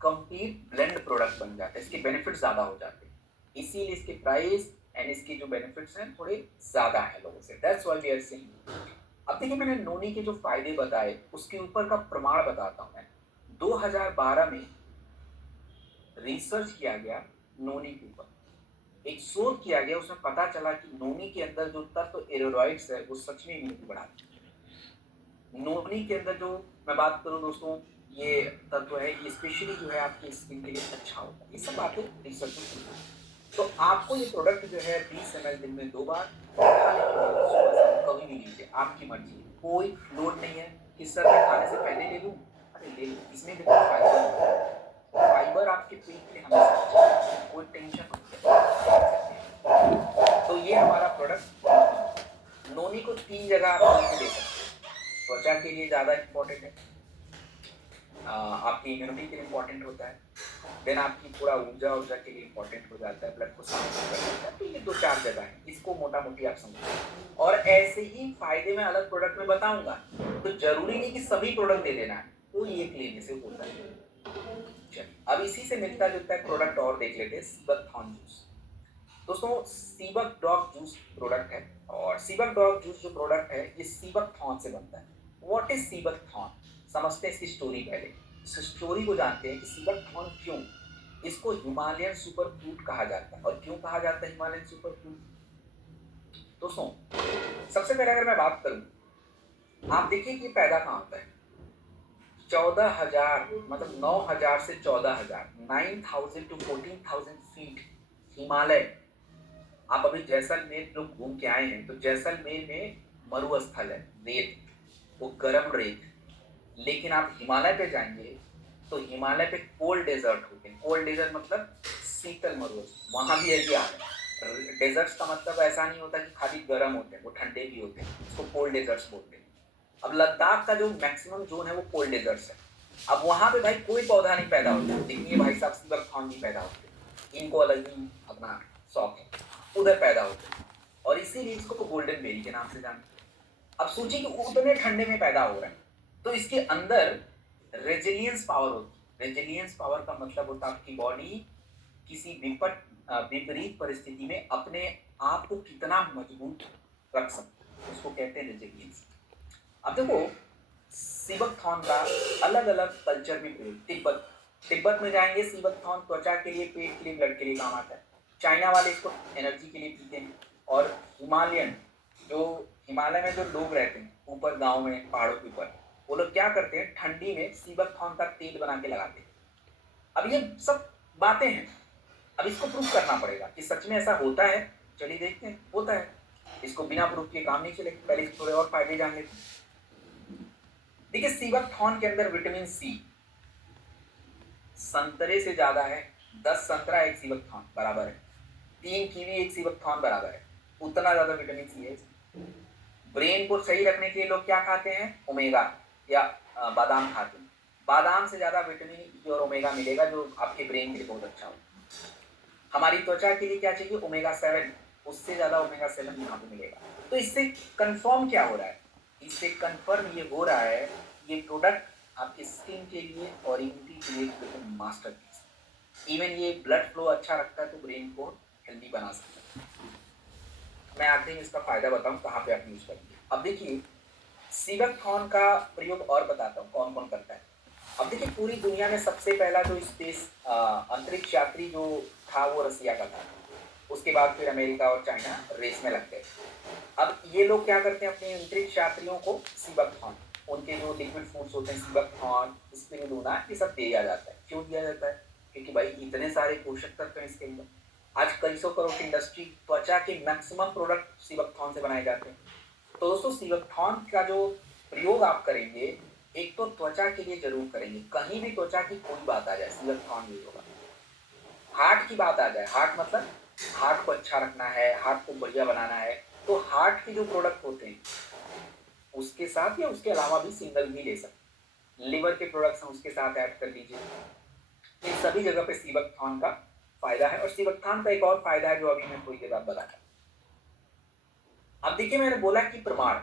कंप्लीट ब्लेंड प्रोडक्ट बन जाता है। इसके बेनिफिट्स ज्यादा हो जाते हैं, इसीलिए इसके प्राइस एंड इसके जो बेनिफिट्स हैं थोड़े ज्यादा है लोगों से। That's why we are saying. अब देखिए, मैंने नोनी के जो फायदे बताए उसके ऊपर का प्रमाण बताता हूं मैं। 2012 में रिसर्च किया गया नोनी के ऊपर, एक शोध किया गया, उसमें पता चला कि नोनी के अंदर जो तत्व एरोरॉइड्स है वो सच में इम्यूनिटी बढ़ाते हैं। नोनी के अंदर जो मैं बात करूं दोस्तों, ये तत्व है, ये स्पेशली जो है आपकी स्किन के लिए अच्छा होता है। ये सब बातें रिसर्च में की। तो आपको ये प्रोडक्ट जो है 20 ml दिन में 2 बार खाने के लिए सुबह शाम कभी भी लीजिए, आपकी मर्जी है। कोई लोड नहीं है कि सर मैं खाने से पहले ले लूं, अरे ले लो, इसमें देखो फाइबर है। फाइबर आपके पेट के लिए हमेशा अच्छा है, कोई टेंशन नहीं है। तो ये हमारा प्रोडक्ट नोनी को 3 जगह आप यूज दे सकते हैं। त्वचा के लिए ज़्यादा इम्पोर्टेंट है, आपकी इम्यूनिटी के लिए इम्पोर्टेंट होता है, देन आपकी पूरा ऊर्जा के लिए इम्पोर्टेंट हो जाता है, ब्लड को साफ कर देता है। तो ये 2-4 जगह है, इसको मोटा मोटी आप समझो। और ऐसे ही फायदे मैं अलग प्रोडक्ट में बताऊंगा, तो जरूरी नहीं कि सभी प्रोडक्ट दे देना है, कोई एक लेने से होता है। चलिए, अब इसी से मिलता जुलता एक प्रोडक्ट और देख लेते हैं, सीबकथॉर्न जूस। दोस्तों, सीबक डॉग जूस प्रोडक्ट है, और सीबक डॉग जूस जो प्रोडक्ट है ये सीबकथॉर्न से बनता है। What is sea buckthorn? समझते हैं इसकी स्टोरी पहले। इस स्टोरी को जानते हैं कि सीबकथॉर्न क्यों। इसको हिमालयन सुपर फ्रूट कहा जाता है। और क्यों कहा जाता है हिमालयन सुपर फ्रूट? दोस्तों, सबसे पहले अगर मैं बात करूं, आप देखिए कि पैदा कहाँ होता है। 14,000 मतलब 9,000 से 14,000, 9,000 टू 14,000 फीट हिमालय। आप अभी जैसलमेर लोग घूम के आए हैं तो जैसलमेर में मरुस्थल है, रेत, वो गर्म रेत है। लेकिन आप हिमालय पे जाएंगे तो हिमालय पे कोल्ड डेजर्ट होते हैं। कोल्ड डेजर्ट मतलब शीतल मरुस्थल, वहां भी यही हाल है। डेजर्ट्स का मतलब ऐसा नहीं होता कि खाली गर्म होते हैं, वो ठंडे भी होते हैं, उसको कोल्ड डेजर्ट्स बोलते हैं। अब लद्दाख का जो मैक्सिमम जोन है वो कोल्ड डेजर्ट्स है। अब वहां पे भाई कोई पौधा नहीं पैदा होता, लेकिन ये भाई साहब सीबक थॉर्न भी पैदा होते हैं। इनको अलग ही अपना शौक है, उधर पैदा होते हैं और इसीलिए इसको गोल्डन बेरी के नाम से जानते हैं। अब सोचिए कि उतने ठंडे में पैदा हो रहा है तो इसके अंदर रेजिलियंस पावर होती है। रेजिलियंस पावर का मतलब होता है आपकी बॉडी किसी विपरीत परिस्थिति में अपने आप को कितना मजबूत रख सकता है, उसको कहते हैं रेजिलियंस। अब देखो, सीबक थॉर्न का अलग अलग कल्चर में प्रयोग। तिब्बत, तिब्बत में जाएंगे, सीबक थॉर्न त्वचा के लिए, पेट के लिए, ब्लड के लिए काम आता है। चाइना वाले इसको एनर्जी के लिए पीते हैं। और हिमालयन, जो हिमालय में जो लोग रहते हैं ऊपर गांव में पहाड़ों के ऊपर, वो लोग क्या करते हैं, ठंडी में सीबक थॉर्न का तेल बना के लगाते हैं। अब ये सब बातें हैं, अब इसको प्रूफ करना पड़ेगा कि सच में ऐसा होता है। चलिए देखते हैं, होता है। इसको बिना प्रूफ के काम नहीं चलेगा। पहले थोड़े और फायदे जान लेते हैं। देखिए, सीबक थॉर्न के अंदर विटामिन सी संतरे से ज्यादा है। 10 संतरा एक सीबक थॉर्न बराबर है, 3 कीवी एक सीबक थॉर्न बराबर है, उतना ज्यादा विटामिन सी है। ब्रेन को सही रखने के लिए लोग क्या खाते हैं, ओमेगा या बादाम खाते हैं। बादाम से ज्यादा विटामिन ई और ओमेगा मिलेगा, जो आपके ब्रेन के लिए बहुत अच्छा होगा। हमारी त्वचा के लिए क्या चाहिए, ओमेगा 7, उससे ज्यादा ओमेगा 7 यहाँ पे मिलेगा। तो इससे कंफर्म क्या हो रहा है, इससे कंफर्म ये हो रहा है ये प्रोडक्ट आपकी स्किन के लिए और इम्यूनिटी के लिए मास्टरपीस। इवन ये ब्लड फ्लो अच्छा रखता है, तो ब्रेन को हेल्दी बना सकता है। मैं आखिरी में इसका फायदा बताऊं कहाँ पे आप यूज करेंगे। अब देखिए, सीबक थॉर्न का प्रयोग और बताता हूँ कौन कौन करता है। अब देखिए, पूरी दुनिया में सबसे पहला जो स्पेस अंतरिक्ष यात्री जो था वो रसिया का था। उसके बाद फिर अमेरिका और चाइना रेस में लग गए। अब ये लोग क्या करते हैं, अपने अंतरिक्ष यात्रियों को सीबक थॉर्न, उनके जो लिक्विड फूड्स होते हैं, सीबक थॉर्न, स्पिरुलिना, ये सब दिया जाता है। क्यों दिया जाता है, क्योंकि भाई इतने सारे पोषक तत्व हैं इसके अंदर। आज कई सौ करोड़ की इंडस्ट्री, त्वचा के मैक्सिमम प्रोडक्ट सीबक थॉर्न से बनाए जाते हैं। तो दोस्तों, सीबक थॉर्न का जो प्रयोग आप करेंगे, एक तो त्वचा के लिए जरूर करेंगे। कहीं भी त्वचा की कोई बात आ जाए, सीबक थॉर्न यूज होगा। हार्ट की बात आ जाए, हार्ट मतलब हार्ट को अच्छा रखना है, हार्ट को बढ़िया बनाना है, तो हार्ट के जो प्रोडक्ट होते हैं उसके साथ या उसके अलावा भी सिंगल भी ले सकते हैं। लिवर के प्रोडक्ट्स हैं उसके साथ ऐड कर लीजिए। इन सभी जगह पे सीबक थॉर्न का फायदा है। और सीबक थॉर्न का एक और फायदा है जो अभी मैं थोड़ी देर बाद बताता। अब देखिए, मैंने बोला कि प्रमाण,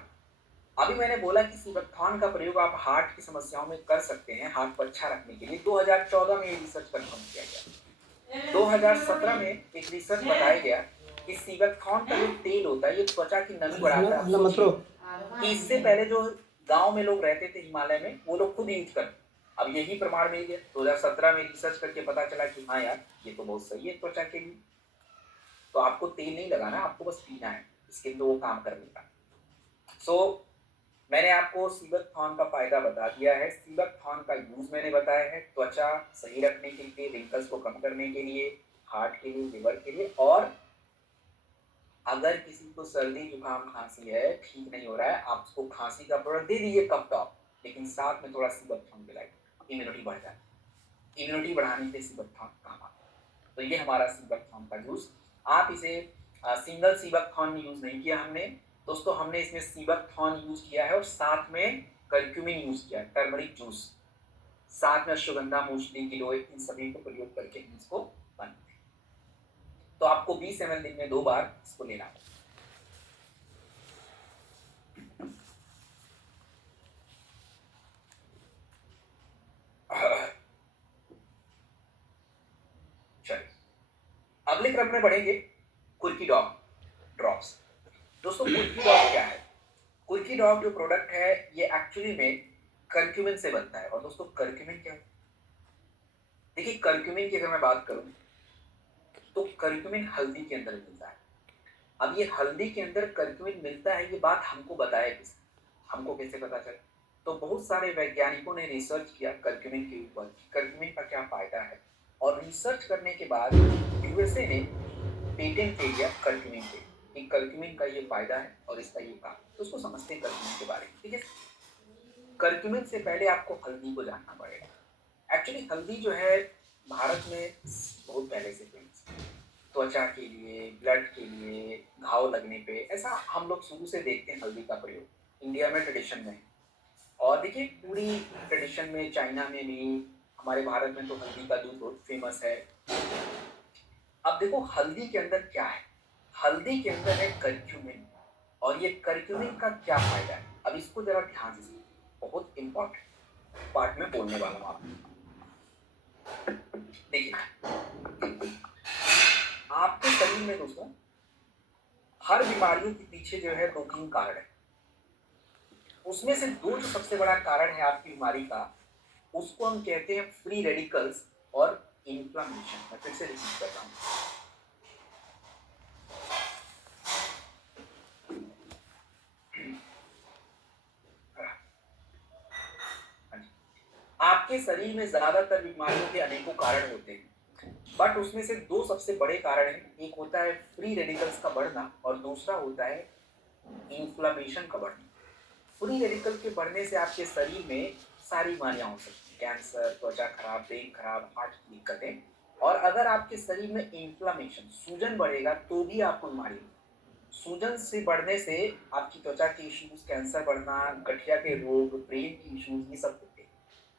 अभी मैंने बोला कि सीबक थॉर्न का प्रयोग आप हार्ट की समस्याओं में कर सकते हैं, हार्ट को अच्छा रखने के लिए। 2014 में ये रिसर्च कंफर्म किया गया। 2017 में एक रिसर्च बताया गया कि सीबक थॉर्न का जो तेल होता है ये त्वचा की नमी बढ़ाता है। कि इससे पहले जो गांव में लोग रहते थे हिमालय में, वो लोग खुद यूज करते। अब यही प्रमाण मिल गया, 2017 में रिसर्च करके पता चला कि हाँ यार, ये तो बहुत सही है त्वचा के लिए। तो आपको तेल नहीं लगाना, आपको बस पीना है, इसके लिए वो काम करने का। सो मैंने आपको सीबक थॉर्न का फायदा बता दिया है। सीबक थॉर्न का यूज मैंने बताया है, त्वचा सही रखने के लिए, रिंकल्स को कम करने के लिए, हार्ट के लिए, लिवर के लिए। और अगर किसी को सर्दी जुकाम खांसी है, ठीक नहीं हो रहा है, आप उसको खांसी का प्रोडक्ट दे दीजिए कप टॉप, लेकिन साथ में थोड़ा सीबक थॉर्न पिलाइए, इम्यूनिटी बढ़ जाती है। इम्यूनिटी बढ़ाने के सीबक थॉर्न काम आता है। तो ये हमारा सीबक थॉर्न का यूज। आप इसे सिंगल सीबक थॉर्न यूज नहीं किया हमने दोस्तों, हमने इसमें सीबक थॉर्न यूज किया है और साथ में करक्यूमिन यूज किया है, टर्मरिक जूस, साथ में अश्वगंधा, मूसली, गिलोय, इन सभी को प्रयोग करके इसको बनाते हैं। तो आपको 20 ml दिन में 2 बार इसको लेना है। चलिए, अगले क्रम में बढ़ेंगे, कुर्की डॉग ड्रॉप्स। दोस्तों, कुर्की डॉग क्या है? कुर्की डॉग जो प्रोडक्ट है ये एक्चुअली में करक्यूमिन से बनता है। और दोस्तों, करक्यूमिन क्या है? देखिए करक्यूमिन की अगर मैं बात करूँ, तो करक्यूमिन हल्दी के अंदर मिलता है। अब ये हल्दी के अंदर करक्यूमिन मिलता है, ये बात हमको बताया किसने? हमको कैसे पता चला? तो बहुत सारे वैज्ञानिकों ने रिसर्च किया करक्यूमिन के ऊपर कि करक्यूमिन का क्या फ़ायदा है, और रिसर्च करने के बाद यूएसए ने पेटेंट ले लिया करक्यूमिन पे कि करक्यूमिन का ये फ़ायदा है और इसका ये काम। तो उसको समझते हैं करक्यूमिन के बारे में, ठीक है? करक्यूमिन से पहले आपको हल्दी को जानना पड़ेगा। एक्चुअली हल्दी जो है भारत में बहुत पहले से फेमस है। त्वचा के लिए, ब्लड के लिए, घाव लगने पे, ऐसा हम लोग शुरू से देखते हैं हल्दी का प्रयोग। इंडिया में ट्रेडिशन में है। और देखिए पूरी ट्रेडिशन में, चाइना में भी, हमारे भारत में तो हल्दी का दूध बहुत फेमस है। अब देखो हल्दी के अंदर क्या है? हल्दी के अंदर है करक्यूमिन, और ये करक्यूमिन का क्या फायदा है? अब इसको जरा ध्यान से सुनिए, बहुत इंपॉर्टेंट पार्ट में बोलने वाला हूँ आपको। देखिए आपके शरीर में दोस्तों हर बीमारियों के पीछे जो है 2-3 कारण है। उसमें से 2 जो सबसे बड़ा कारण है आपकी बीमारी का, उसको हम कहते हैं फ्री रेडिकल्स और इन्फ्लेमेशन। मैं फिर से रिपीट कर रहा हूँ। हाँ जी। आपके शरीर में ज्यादातर बीमारियों के अनेकों कारण होते हैं, बट उसमें से 2 सबसे बड़े कारण हैं। एक होता है फ्री रेडिकल्स का बढ़ना, और दूसरा होता है इन्फ्लेमेशन का बढ़ना। फ्री रेडिकल के बढ़ने से आपके शरीर में सारी बीमारियां हो सकती हैं, कैंसर, त्वचा खराब, ब्रेन खराब, हार्ट की दिक्कतें। और अगर आपके शरीर में इन्फ्लेमेशन, सूजन बढ़ेगा, तो भी आपको बीमारी होगी। सूजन से बढ़ने से आपकी त्वचा के इश्यूज, कैंसर बढ़ना, गठिया के रोग, ब्रेन की इश्यूज, ये सब होते हैं।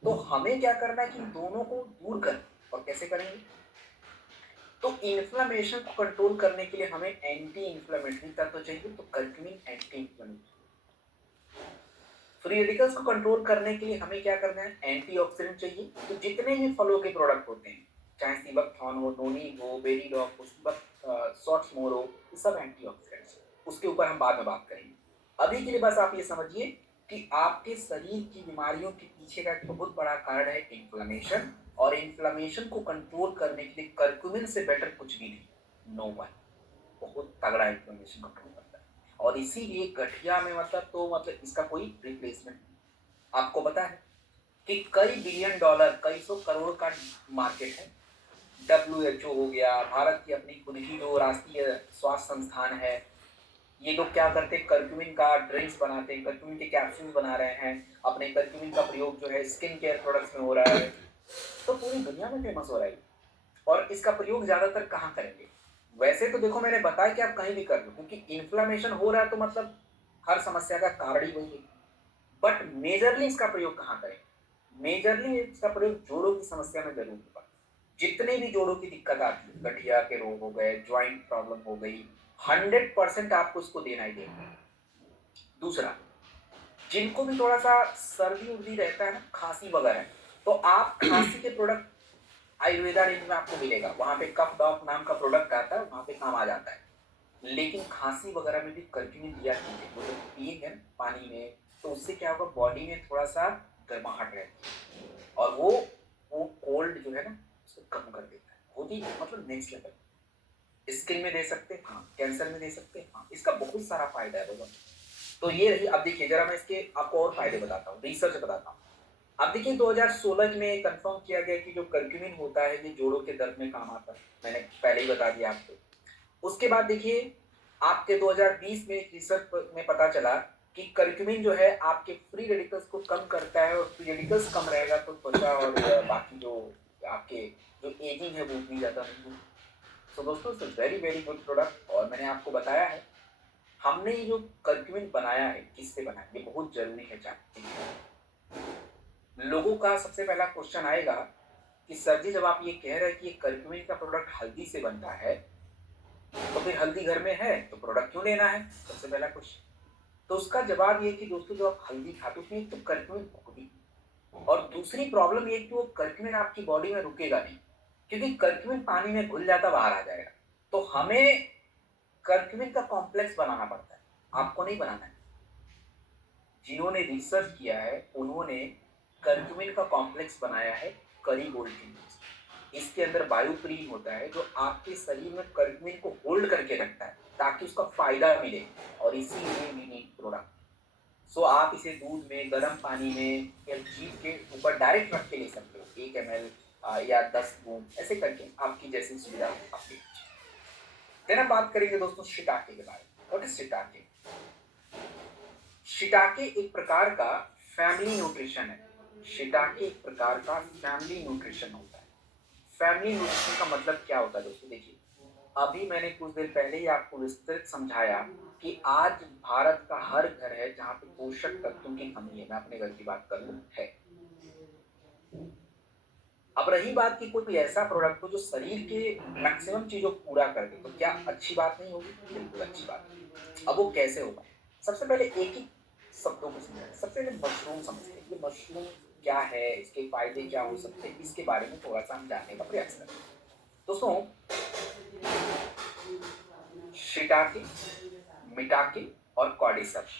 तो हमें क्या करना है कि इन दोनों को दूर करें। और कैसे करेंगे? तो इन्फ्लेमेशन को कंट्रोल करने के लिए हमें एंटी इन्फ्लेमेटरी तत्व चाहिए, तो curcumin anti inflammatory. Free radicals को कंट्रोल करने के लिए हमें क्या करना है? एंटीऑक्सीडेंट चाहिए। तो जितने भी फलों के प्रोडक्ट होते हैं, चाहे सीबकथॉर्न हो, नोनी हो, बेरी डॉग हो, शॉर्ट्स मोर हो, ये सब एंटीऑक्सीडेंट्स। उसके ऊपर हम बाद में बात करेंगे। अभी के लिए बस आप ये समझिए कि आपके शरीर की बीमारियों के पीछे का एक बहुत बड़ा कारण है इन्फ्लेमेशन, और इन्फ्लेमेशन को कंट्रोल करने के लिए करक्यूमिन से बेटर कुछ भी नहीं, नो वन। बहुत तगड़ा इन्फ्लेमेशन कंट्रोल करता है, और इसीलिए गठिया में मतलब इसका कोई रिप्लेसमेंट नहीं। आपको पता है कि कई बिलियन डॉलर, कई सौ करोड़ का मार्केट है। डब्ल्यूएचओ हो गया, भारत की अपनी खुद की जो राष्ट्रीय स्वास्थ्य संस्थान है, ये लोग क्या करते हैं? करक्यूमिन का ड्रिंक्स बनाते हैं, करक्यूमिन के कैप्सूल बना रहे हैं। अपने करक्यूमिन का प्रयोग जो है स्किन केयर प्रोडक्ट्स में हो रहा है, तो पूरी दुनिया में फेमस हो रहा है। और इसका प्रयोग ज्यादातर कहाँ करेंगे? वैसे तो देखो मैंने बताया कि आप कहीं भी कर लो, क्योंकि इन्फ्लेमेशन हो रहा है तो मतलब हर समस्या का कारण ही वही है। बट मेजरली इसका प्रयोग कहाँ करें? मेजरली इसका प्रयोग जोड़ों की समस्या में जरूर होगा। जितने भी जोड़ों की दिक्कत आती है, गठिया के रोग हो गए, ज्वाइंट प्रॉब्लम हो गई, 100% आपको इसको देना ही देना। दूसरा, जिनको भी थोड़ा सा सर्दी उर्दी रहता है ना, खांसी वगैरह, तो आप खांसी के प्रोडक्ट आयुर्वेदा रेंज में आपको मिलेगा। वहां पे कफ डॉक नाम का प्रोडक्ट आता है, वहां पे काम आ जाता है। लेकिन खांसी वगैरह में भी करक्यूमिन दिया कीजिए, वो जब पिएंगे ना पानी में, तो उससे क्या होगा? बॉडी में थोड़ा सा गर्माहट रहती है, और वो कोल्ड जो है ना, उसको कम कर देता है। बहुत ही मतलब नेक्स्ट लेवल। स्किन में दे सकते हैं, हाँ। कैंसर में दे सकते हैं, हाँ। इसका बहुत सारा फायदा है दोस्तों। तो ये रही। अब देखिए जरा मैं इसके आपको और फायदे बताता हूँ, रिसर्च बताता हूँ। अब देखिए 2016 में कंफर्म किया गया कि जो करक्यूमिन होता है ये जोड़ों के दर्द में काम आता है। मैंने पहले ही बता दिया आपको। उसके बाद देखिए आपके 2020 में एक रिसर्च में पता चला कि करक्यूमिन जो है आपके फ्री रेडिकल्स को कम करता है, और फ्री रेडिकल्स कम रहेगा तो त्वचा और बाकी जो आपके जो एजिंग है वो उतनी ज्यादा नहीं होगी। सो दोस्तों it's very very good product, और मैंने आपको बताया है हमने ये जो करक्यूमिन बनाया है किससे बनाया, ये बहुत जरूरी है जानना। लोगों का सबसे पहला क्वेश्चन आएगा कि सर जी जब आप ये कह रहे हैं कि ये करक्यूमिन का प्रोडक्ट हल्दी से बनता है, तो फिर हल्दी घर में है तो प्रोडक्ट क्यों लेना है? सबसे पहला क्वेश्चन। तो उसका जवाब ये कि दोस्तों जब आप हल्दी खाते हो तो करक्यूमिन होगी, और दूसरी प्रॉब्लम ये कि वो करक्यूमिन आपकी बॉडी में रुकेगा नहीं, क्योंकि करक्यूमिन पानी में घुल जाता, बाहर आ जाएगा। तो हमें करक्यूमिन का कॉम्प्लेक्स बनाना पड़ता है, आपको नहीं बनाना है। जिन्होंने रिसर्च किया है उन्होंने करक्यूमिन का कॉम्प्लेक्स बनाया है करी गोल्ड के नीचे। इसके अंदर बायोप्रीन होता है जो आपके शरीर में कर्क्यूमिन को होल्ड करके रखता है ताकि उसका फायदा मिले, और इसीलिए वी नीड प्रोडक्ट। सो आप इसे दूध में, गर्म पानी में या जीभ के ऊपर डायरेक्ट रख के ले सकते हो, 1 ml या 10 बूंद, ऐसे करके आपकी जैसी सुविधा आपकी। फिर हम बात करेंगे दोस्तों शिटाके के बारे में। What is shiitake? शिटाके एक प्रकार का फैमिली न्यूट्रिशन है। शिटाके एक प्रकार का फैमिली न्यूट्रिशन होता है। फैमिली न्यूट्रिशन का मतलब क्या होता है दोस्तों? देखिए, अभी मैंने कुछ देर पहले ही आपको विस्तृत समझाया कि आज भारत का हर घर है जहाँ पे पोषक तत्वों की कमी है। मैं अपने घर की बात करूँ है। अब रही बात कि कोई ऐसा प्रोडक्ट हो जो शरीर के मैक्सिमम चीजों को पूरा कर दे, तो क्या अच्छी बात नहीं होगी? बिल्कुल अच्छी बात है। अब वो कैसे होगा? सबसे पहले एक ही शब्दों को समझें। सबसे पहले मशरूम समझते हैं। ये मशरूम क्या है, इसके फायदे क्या हो सकते हैं, इसके बारे में थोड़ा सा हम जानने का प्रयास करें। दोस्तों, शिटाके, मिटाके और कॉर्डिसेप्स,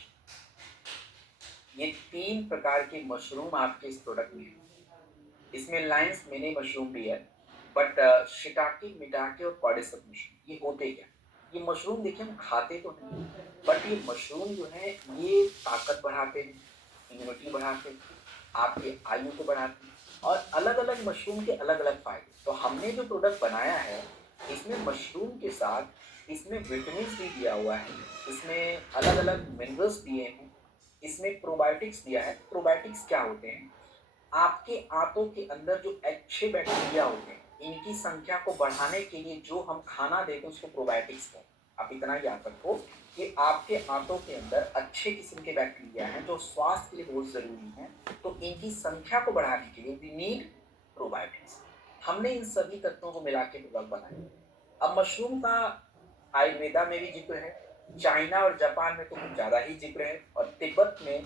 ये 3 प्रकार के मशरूम आपके इस प्रोडक्ट में हैं। इसमें लाइन्स मिनी मशरूम भी है, बट शिटाके, मिटाके और कॉर्डिसेप्स मशरूम ये होते क्या? ये मशरूम देखिए हम खाते तो नहीं, बट ये मशरूम जो है ये ताकत बढ़ाते हैं, इम्यूनिटी बढ़ाते हैं, आपके आयु को बढ़ाते हैं, और अलग-अलग मशरूम के अलग-अलग फायदे। तो हमने जो प्रोडक्ट बनाया है, इसमें मशरूम के साथ इसमें विटामिन डी दिया हुआ है, इसमें अलग-अलग मिनरल्स दिए हैं, इसमें प्रोबायोटिक्स दिया है। प्रोबायोटिक्स क्या होते हैं? आपके आंतों के अंदर जो अच्छे बैक्टीरिया होते हैं, इनकी संख्या को बढ़ाने के लिए जो हम खाना देते हैं उसको प्रोबायोटिक्स कहते हैं। आप इतना याद रखो कि आपके आंतों के अंदर अच्छे किस्म के बैक्टीरिया हैं जो स्वास्थ्य के लिए बहुत जरूरी हैं, तो इनकी संख्या को बढ़ाने के लिए वी नीड प्रोबायोटिक्स। हमने इन सभी तत्वों को मिला के प्रोडक्ट बनाया। अब मशरूम का आयुर्वेदा में भी जिक्र है, चाइना और जापान में तो कुछ ज्यादा ही जिक्र है, और तिब्बत में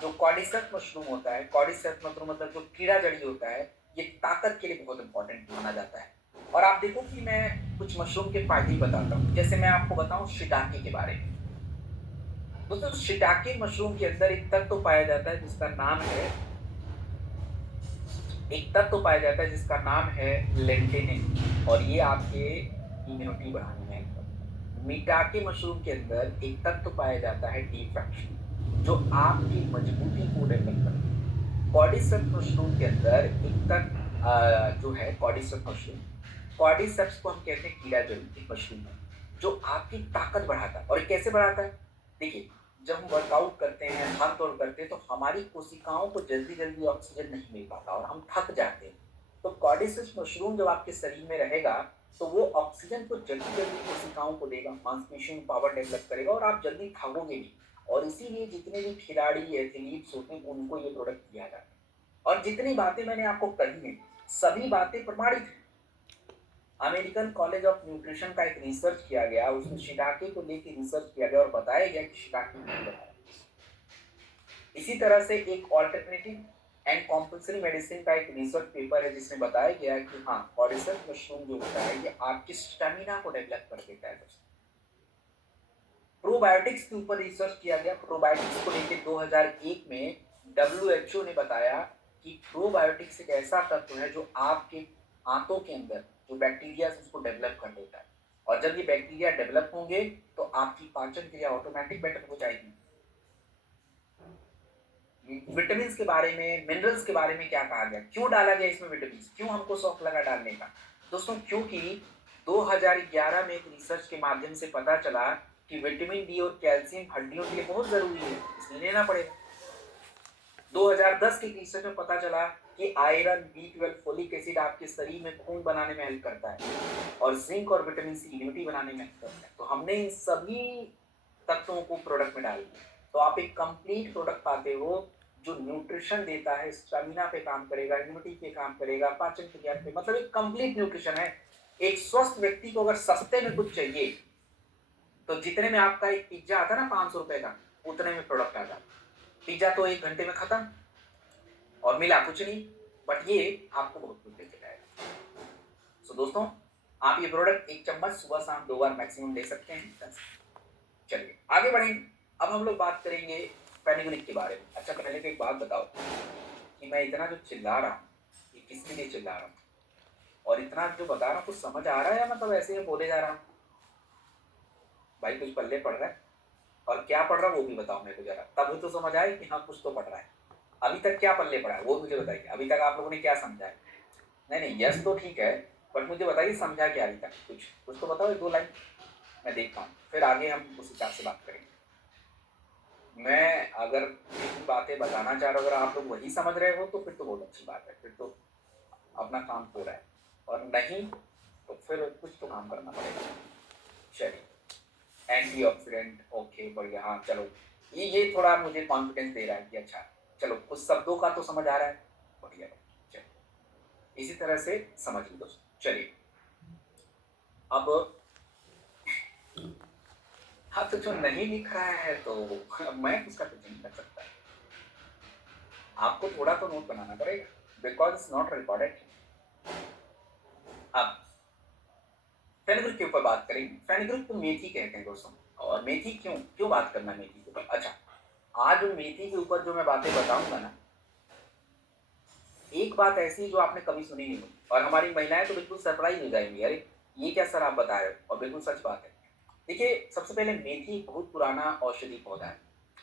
जो कॉर्डिसेप्स मशरूम होता है, कॉर्डिसेप्स मतलब जो कीड़ा जड़ी होता है, ये ताकत के लिए बहुत इंपॉर्टेंट माना जाता है। और आप देखो कि मैं कुछ मशरूम के फायदे बताता हूँ। जैसे मैं आपको बताऊं शिटाके के बारे में। दोस्तों, शिटाके मशरूम के अंदर एक तत्व पाया जाता है जिसका नाम है लेंटिनिन, और ये आपके इम्यूनिटी बढ़ाने में हेल्प करता है। मिटाके मशरूम के अंदर एक तत्व पाया जाता है डिफ्रैक्शन, जो आपकी मजबूती को डेवलप करता है। कॉर्डिसेप्स मशरूम के अंदर एक तत्व जो है कॉर्डिसेप्स मशरूम, कॉर्डिसेप्स को हम कहते हैं कीड़ा जड़ी मशरूम है, जो आपकी ताकत बढ़ाता है। और ये कैसे बढ़ाता है? देखिए, जब हम वर्कआउट करते हैं, भाग दौड़ करते हैं, तो हमारी कोशिकाओं को जल्दी जल्दी ऑक्सीजन नहीं मिल पाता और हम थक जाते हैं। तो कॉर्डिसेप्स मशरूम जब आपके शरीर में रहेगा, तो वो ऑक्सीजन को जल्दी जल्दी कोशिकाओं को देगा, मांसपेशियों में पावर डेवलप करेगा, और आप जल्दी थकोगे नहीं। और इसीलिए जितने भी खिलाड़ी एथलीट्स होते हैं उनको ये प्रोडक्ट दिया जाता है। और जितनी बातें मैंने आपको कही हैं, सभी बातें प्रमाणित हैं। अमेरिकन कॉलेज ऑफ न्यूट्रिशन का एक रिसर्च किया गया, उसमें शिटाके को लेकर रिसर्च किया गया और बताया गया कि शिटाके नहीं बताया। इसी तरह से एक ऑल्टरनेटिव एंड कॉम्पल्सरी मेडिसिन का एक रिसर्च पेपर है जिसमें बताया गया कि हाँ, कॉर्डिसेप्स मशरूम जो होता है ये आपकी स्टेमिना को डेवलप कर देता है। प्रोबायोटिक्स के ऊपर रिसर्च किया गया। प्रोबायोटिक्स को लेकर 2001 में WHO ने बताया कि प्रोबायोटिक्स एक ऐसा तत्व है जो आपके आंतों के अंदर जो बैक्टीरिया उसको डेवलप कर देता है, और जब ये बैक्टीरिया डेवलप होंगे तो आपकी पाचन क्रिया ऑटोमेटिक बेटर हो जाएगी। विटामिन के बारे में, मिनरल्स के बारे में क्या कहा गया, क्यों डाला गया इसमें विटामिन, क्यों हमको शौक लगा डालने का? दोस्तों, क्योंकि 2011 में एक रिसर्च के माध्यम से पता चला कि विटामिन डी और कैल्शियम हड्डियों के लिए बहुत जरूरी है, इसलिए लेना पड़ेगा। 2010 के रिसर्च में पता चला कि आयरन, B12, फोलिक एसिड आपके शरीर में खून बनाने में हेल्प करता है, और जिंक और विटामिन सी इम्यूनिटी बनाने में हेल्प करता है। तो हमने इन सभी तत्वों को प्रोडक्ट में डाल दिया, तो आप एक कंप्लीट प्रोडक्ट पाते हो जो न्यूट्रिशन देता है, स्टेमिना पे काम करेगा, इम्यूनिटी पे काम करेगा, पाचन क्रिया पे, मतलब एक कंप्लीट न्यूट्रिशन है। एक स्वस्थ व्यक्ति को अगर सस्ते में कुछ चाहिए, तो जितने में आपका एक पिज्जा आता है ना 500 रुपए का, उतने में प्रोडक्ट आता है। पिज्जा तो 1 घंटे में खत्म और मिला कुछ नहीं, बट ये आपको बहुत कुछ देके जाएगा। सो दोस्तों, आप ये प्रोडक्ट 1 चम्मच सुबह शाम 2 बार मैक्सिमम ले सकते हैं। चलिए आगे बढ़ेंगे। अब हम लोग बात करेंगे फेनुग्रीक के बारे में। अच्छा, पहले तो एक बात बताओ कि मैं इतना जो चिल्ला रहा हूँ, ये किसके लिए चिल्ला रहा हूँ? और इतना जो बता रहा हूँ कुछ समझ आ रहा है या मतलब ऐसे ही बोले जा रहा हूँ? भाई कुछ पल्ले पड़ रहा है? और क्या पढ़ रहा है वो भी बताओ मेरे को जरा, तभी तो समझ आए कि हाँ कुछ तो पढ़ रहा है। अभी तक क्या पल्ले पड़ा है वो मुझे बताइए, अभी तक आप लोगों ने क्या समझा है? नहीं नहीं, यस तो ठीक है, बट मुझे बताइए समझा क्या अभी तक? कुछ कुछ तो बताओ, 1-2 लाइन मैं देखता हूँ, फिर आगे हम उस हिसाब से बात करेंगे। मैं अगर जितनी बातें बताना चाह रहा हूँ अगर आप लोग वही समझ रहे हो तो फिर तो बहुत अच्छी बात है, फिर तो अपना काम हो रहा है, और नहीं तो फिर कुछ तो काम करना पड़ेगा। चलिए, एंटीऑक्सीडेंट, ओके बढ़िया, हाँ चलो, ये थोड़ा मुझे कॉन्फिडेंस दे रहा है कि अच्छा चलो कुछ शब्दों का तो समझ आ रहा है, बढ़िया। चलिए इसी तरह से समझिए दोस्तों। चलिए अब, हाँ तो जो नहीं लिख रहा है तो मैं उसका कुछ नहीं कर सकता, आपको थोड़ा तो नोट बनाना पड़ेगा, बिकॉज इट्स नॉट रिकॉर्डेड। अब फेनुग्रीक के ऊपर बात करेंगे। फेनुग्रीक को मेथी कहते हैं दोस्तों, और मेथी क्यों क्यों बात करना है मेथी के ऊपर? अच्छा, आज मेथी के ऊपर जो मैं बातें बताऊंगा ना, एक बात ऐसी जो आपने कभी सुनी नहीं होगी, और हमारी महिलाएं तो बिल्कुल सरप्राइज हो जाएंगी, अरे ये क्या सर आप बता रहे हो, और बिल्कुल सच बात है। देखिए सबसे पहले मेथी बहुत पुराना औषधि पौधा है,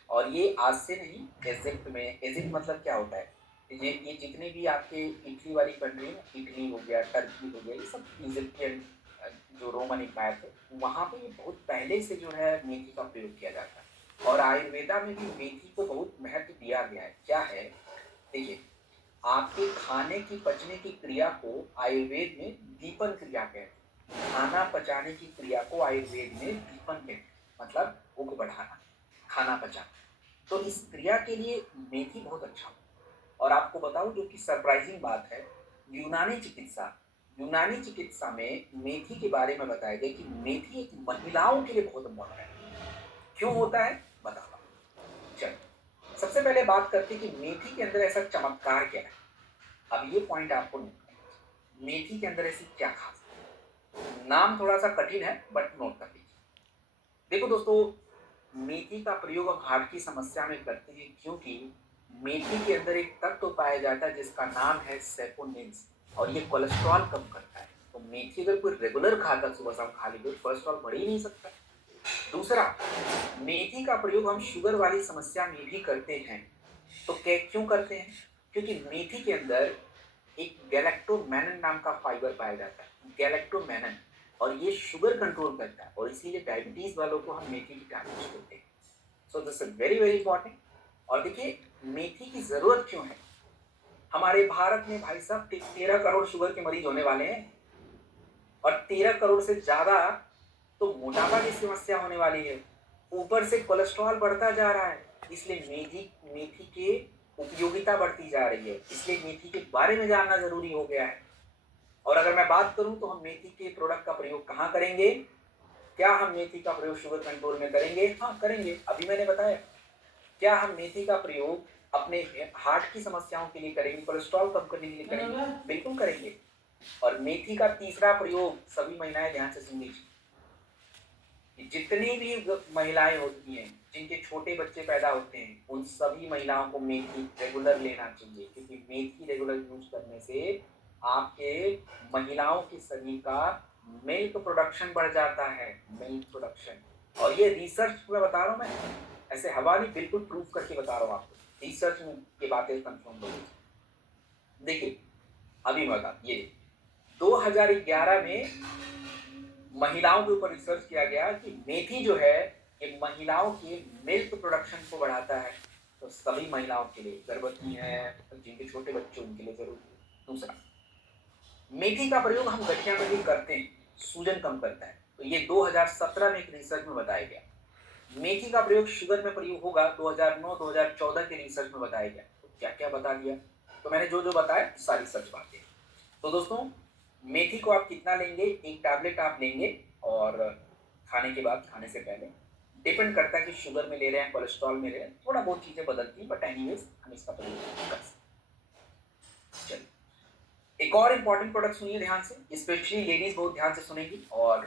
और ये आज से नहीं, इजिप्ट में, इजिप्ट मतलब क्या होता है, ये जितने भी आपके इटली वाली कंट्री है, इटली हो गया, टर्की हो गया, ये सब इजिप्टियन जो रोमन एम्पायर थे, वहाँ पे ये बहुत पहले से जो है मेथी का प्रयोग किया जाता है, और आयुर्वेदा में भी मेथी को बहुत महत्व दिया गया है। क्या है, देखिए आपके खाने की पचने की क्रिया को आयुर्वेद में दीपन क्रिया कहते हैं। खाना पचाने की क्रिया को आयुर्वेद में दीपन कहते हैं, मतलब भूख बढ़ाना, खाना पचाना। तो इस क्रिया के लिए मेथी बहुत अच्छा होता है। और आपको बताऊं जो कि सरप्राइजिंग बात है, यूनानी चिकित्सा यूनानी चिकित्सा में मेथी के बारे में बताया गया कि मेथी एक महिलाओं के लिए बहुत इम्पोर्टेंट है। क्यों होता है बताता हूं। चलिए सबसे पहले बात करते हैं कि मेथी के अंदर ऐसा चमत्कार क्या है। अब ये पॉइंट आपको नोट करना है, मेथी के अंदर ऐसी क्या खास है। नाम थोड़ा सा कठिन है बट नोट कर लीजिए। देखो दोस्तों, मेथी का प्रयोग हम हार्ट की समस्या में करते हैं, क्योंकि मेथी के अंदर एक तत्व पाया जाता है जिसका नाम है सेपोनिन्स, और ये कोलेस्ट्रॉल कम करता है। तो मेथी अगर कोई रेगुलर खाता सुबह शाम खा ली तो कोलेस्ट्रॉल बढ़ ही नहीं सकता। दूसरा, मेथी का प्रयोग हम शुगर वाली समस्या में भी करते हैं। तो क्यों करते हैं? क्योंकि मेथी के अंदर एक गैलेक्टोमेनन नाम का फाइबर पाया जाता है, गैलेक्टोमेनन, और ये शुगर कंट्रोल करता है, और इसीलिए डायबिटीज वालों को हम मेथी की टैबलेट्स देते हैं। सो this is very very important. और देखिए मेथी की जरूरत क्यों है। हमारे भारत में भाई साहब 13 करोड़ शुगर के मरीज होने वाले हैं, और 13 करोड़ से ज्यादा तो मोटापा की समस्या होने वाली है, ऊपर से कोलेस्ट्रॉल बढ़ता जा रहा है। इसलिए मेथी मेथी के उपयोगिता बढ़ती जा रही है, इसलिए मेथी के बारे में जानना जरूरी हो गया है। और अगर मैं बात करूं तो हम मेथी के प्रोडक्ट का प्रयोग कहाँ करेंगे? क्या हम मेथी का प्रयोग शुगर कंट्रोल में करेंगे? हाँ करेंगे, अभी मैंने बताया। क्या हम मेथी का प्रयोग अपने हार्ट की समस्याओं के लिए करेंगे, कोलेस्ट्रॉल कम करने के लिए करेंगे? बिल्कुल करेंगे। और मेथी का तीसरा प्रयोग, सभी महिलाएं ध्यान से सुन लीजिए, जितनी भी महिलाएं होती हैं जिनके छोटे बच्चे पैदा होते हैं, उन सभी महिलाओं को मेथी रेगुलर लेना चाहिए, क्योंकि मेथी रेगुलर यूज करने से आपके महिलाओं के शरीर का मिल्क प्रोडक्शन बढ़ जाता है, मिल्क प्रोडक्शन। और ये रिसर्च में बता रहा हूँ मैं, ऐसे हवा नहीं, बिल्कुल प्रूफ करके बता रहा हूँ आपको, रिसर्च में ये बातें कंफर्म हो। देखिए अभी मैं बता, ये 2011 में महिलाओं के ऊपर रिसर्च किया गया कि मेथी जो है ये महिलाओं के मिल्क प्रोडक्शन को बढ़ाता है। तो सभी महिलाओं के लिए, गर्भवती हैं, जिनके छोटे बच्चे उनके लिए जरूर। दूसरा, मेथी का प्रयोग हम गठिया में भी करते हैं, सूजन कम करता है। तो ये 2017 में एक रिसर्च में बताया गया। मेथी का प्रयोग शुगर में प्रयोग होगा 2009-2014 के रिसर्च में बताया गया। तो क्या क्या बता दिया, तो मैंने जो जो बताया सारी सच बातें। तो दोस्तों मेथी को आप कितना लेंगे, एक टैबलेट आप लेंगे, और खाने के बाद, खाने से पहले, डिपेंड करता है कि शुगर में ले रहे हैं, कोलेस्ट्रॉल में ले रहे हैं, थोड़ा बहुत चीजें बदलती हैं, बट एनीवेज हम इसका प्रयोग कर सकते हैं। चलिए एक और इंपॉर्टेंट प्रोडक्ट सुनिए ध्यान से, स्पेशली लेडीज बहुत ध्यान से सुनेंगी, और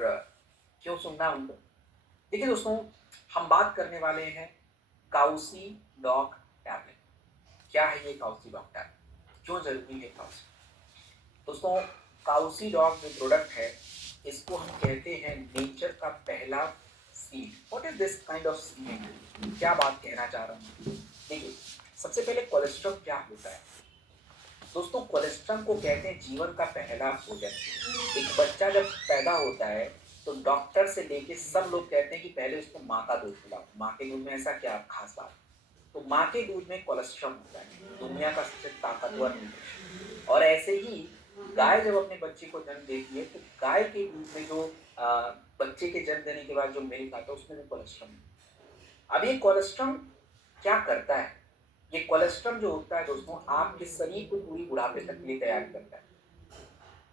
क्यों सुनना उनको। देखिए दोस्तों, हम बात करने वाले हैं काउसी डॉक टैबलेट। क्या है ये काउसी डॉक टैबलेट, क्यों जरूरी है काउसी? दोस्तों काउसी डॉग जो प्रोडक्ट है, इसको हम कहते हैं नेचर का पहला seed. What is this kind of seed? क्या बात कहना चाह रहा हूँ, देखिए सबसे पहले कोलेस्ट्रॉल क्या होता है दोस्तों? कोलेस्ट्रॉल को कहते हैं जीवन का पहला भोजन। एक बच्चा जब पैदा होता है तो डॉक्टर से लेके सब लोग कहते हैं कि पहले उसको माँ का दूध पिलाओ। माँ के दूध में ऐसा क्या खास बात? तो माँ के दूध में कोलेस्ट्रॉल होता है, दुनिया का सबसे ताकतवर न्यूट्रिशन। और ऐसे ही गाय जब अपने बच्चे को जन्म देती है तो गाय के दूध में जो बच्चे के जन्म देने के बाद जो मिल्क आता है उसमें भी कोलेस्ट्रॉल। अब ये कोलेस्ट्रॉल क्या करता है? ये कोलेस्ट्रॉल जो होता है दोस्तों, आपके शरीर को पूरी बुढ़ापे तक के लिए तैयार करता है।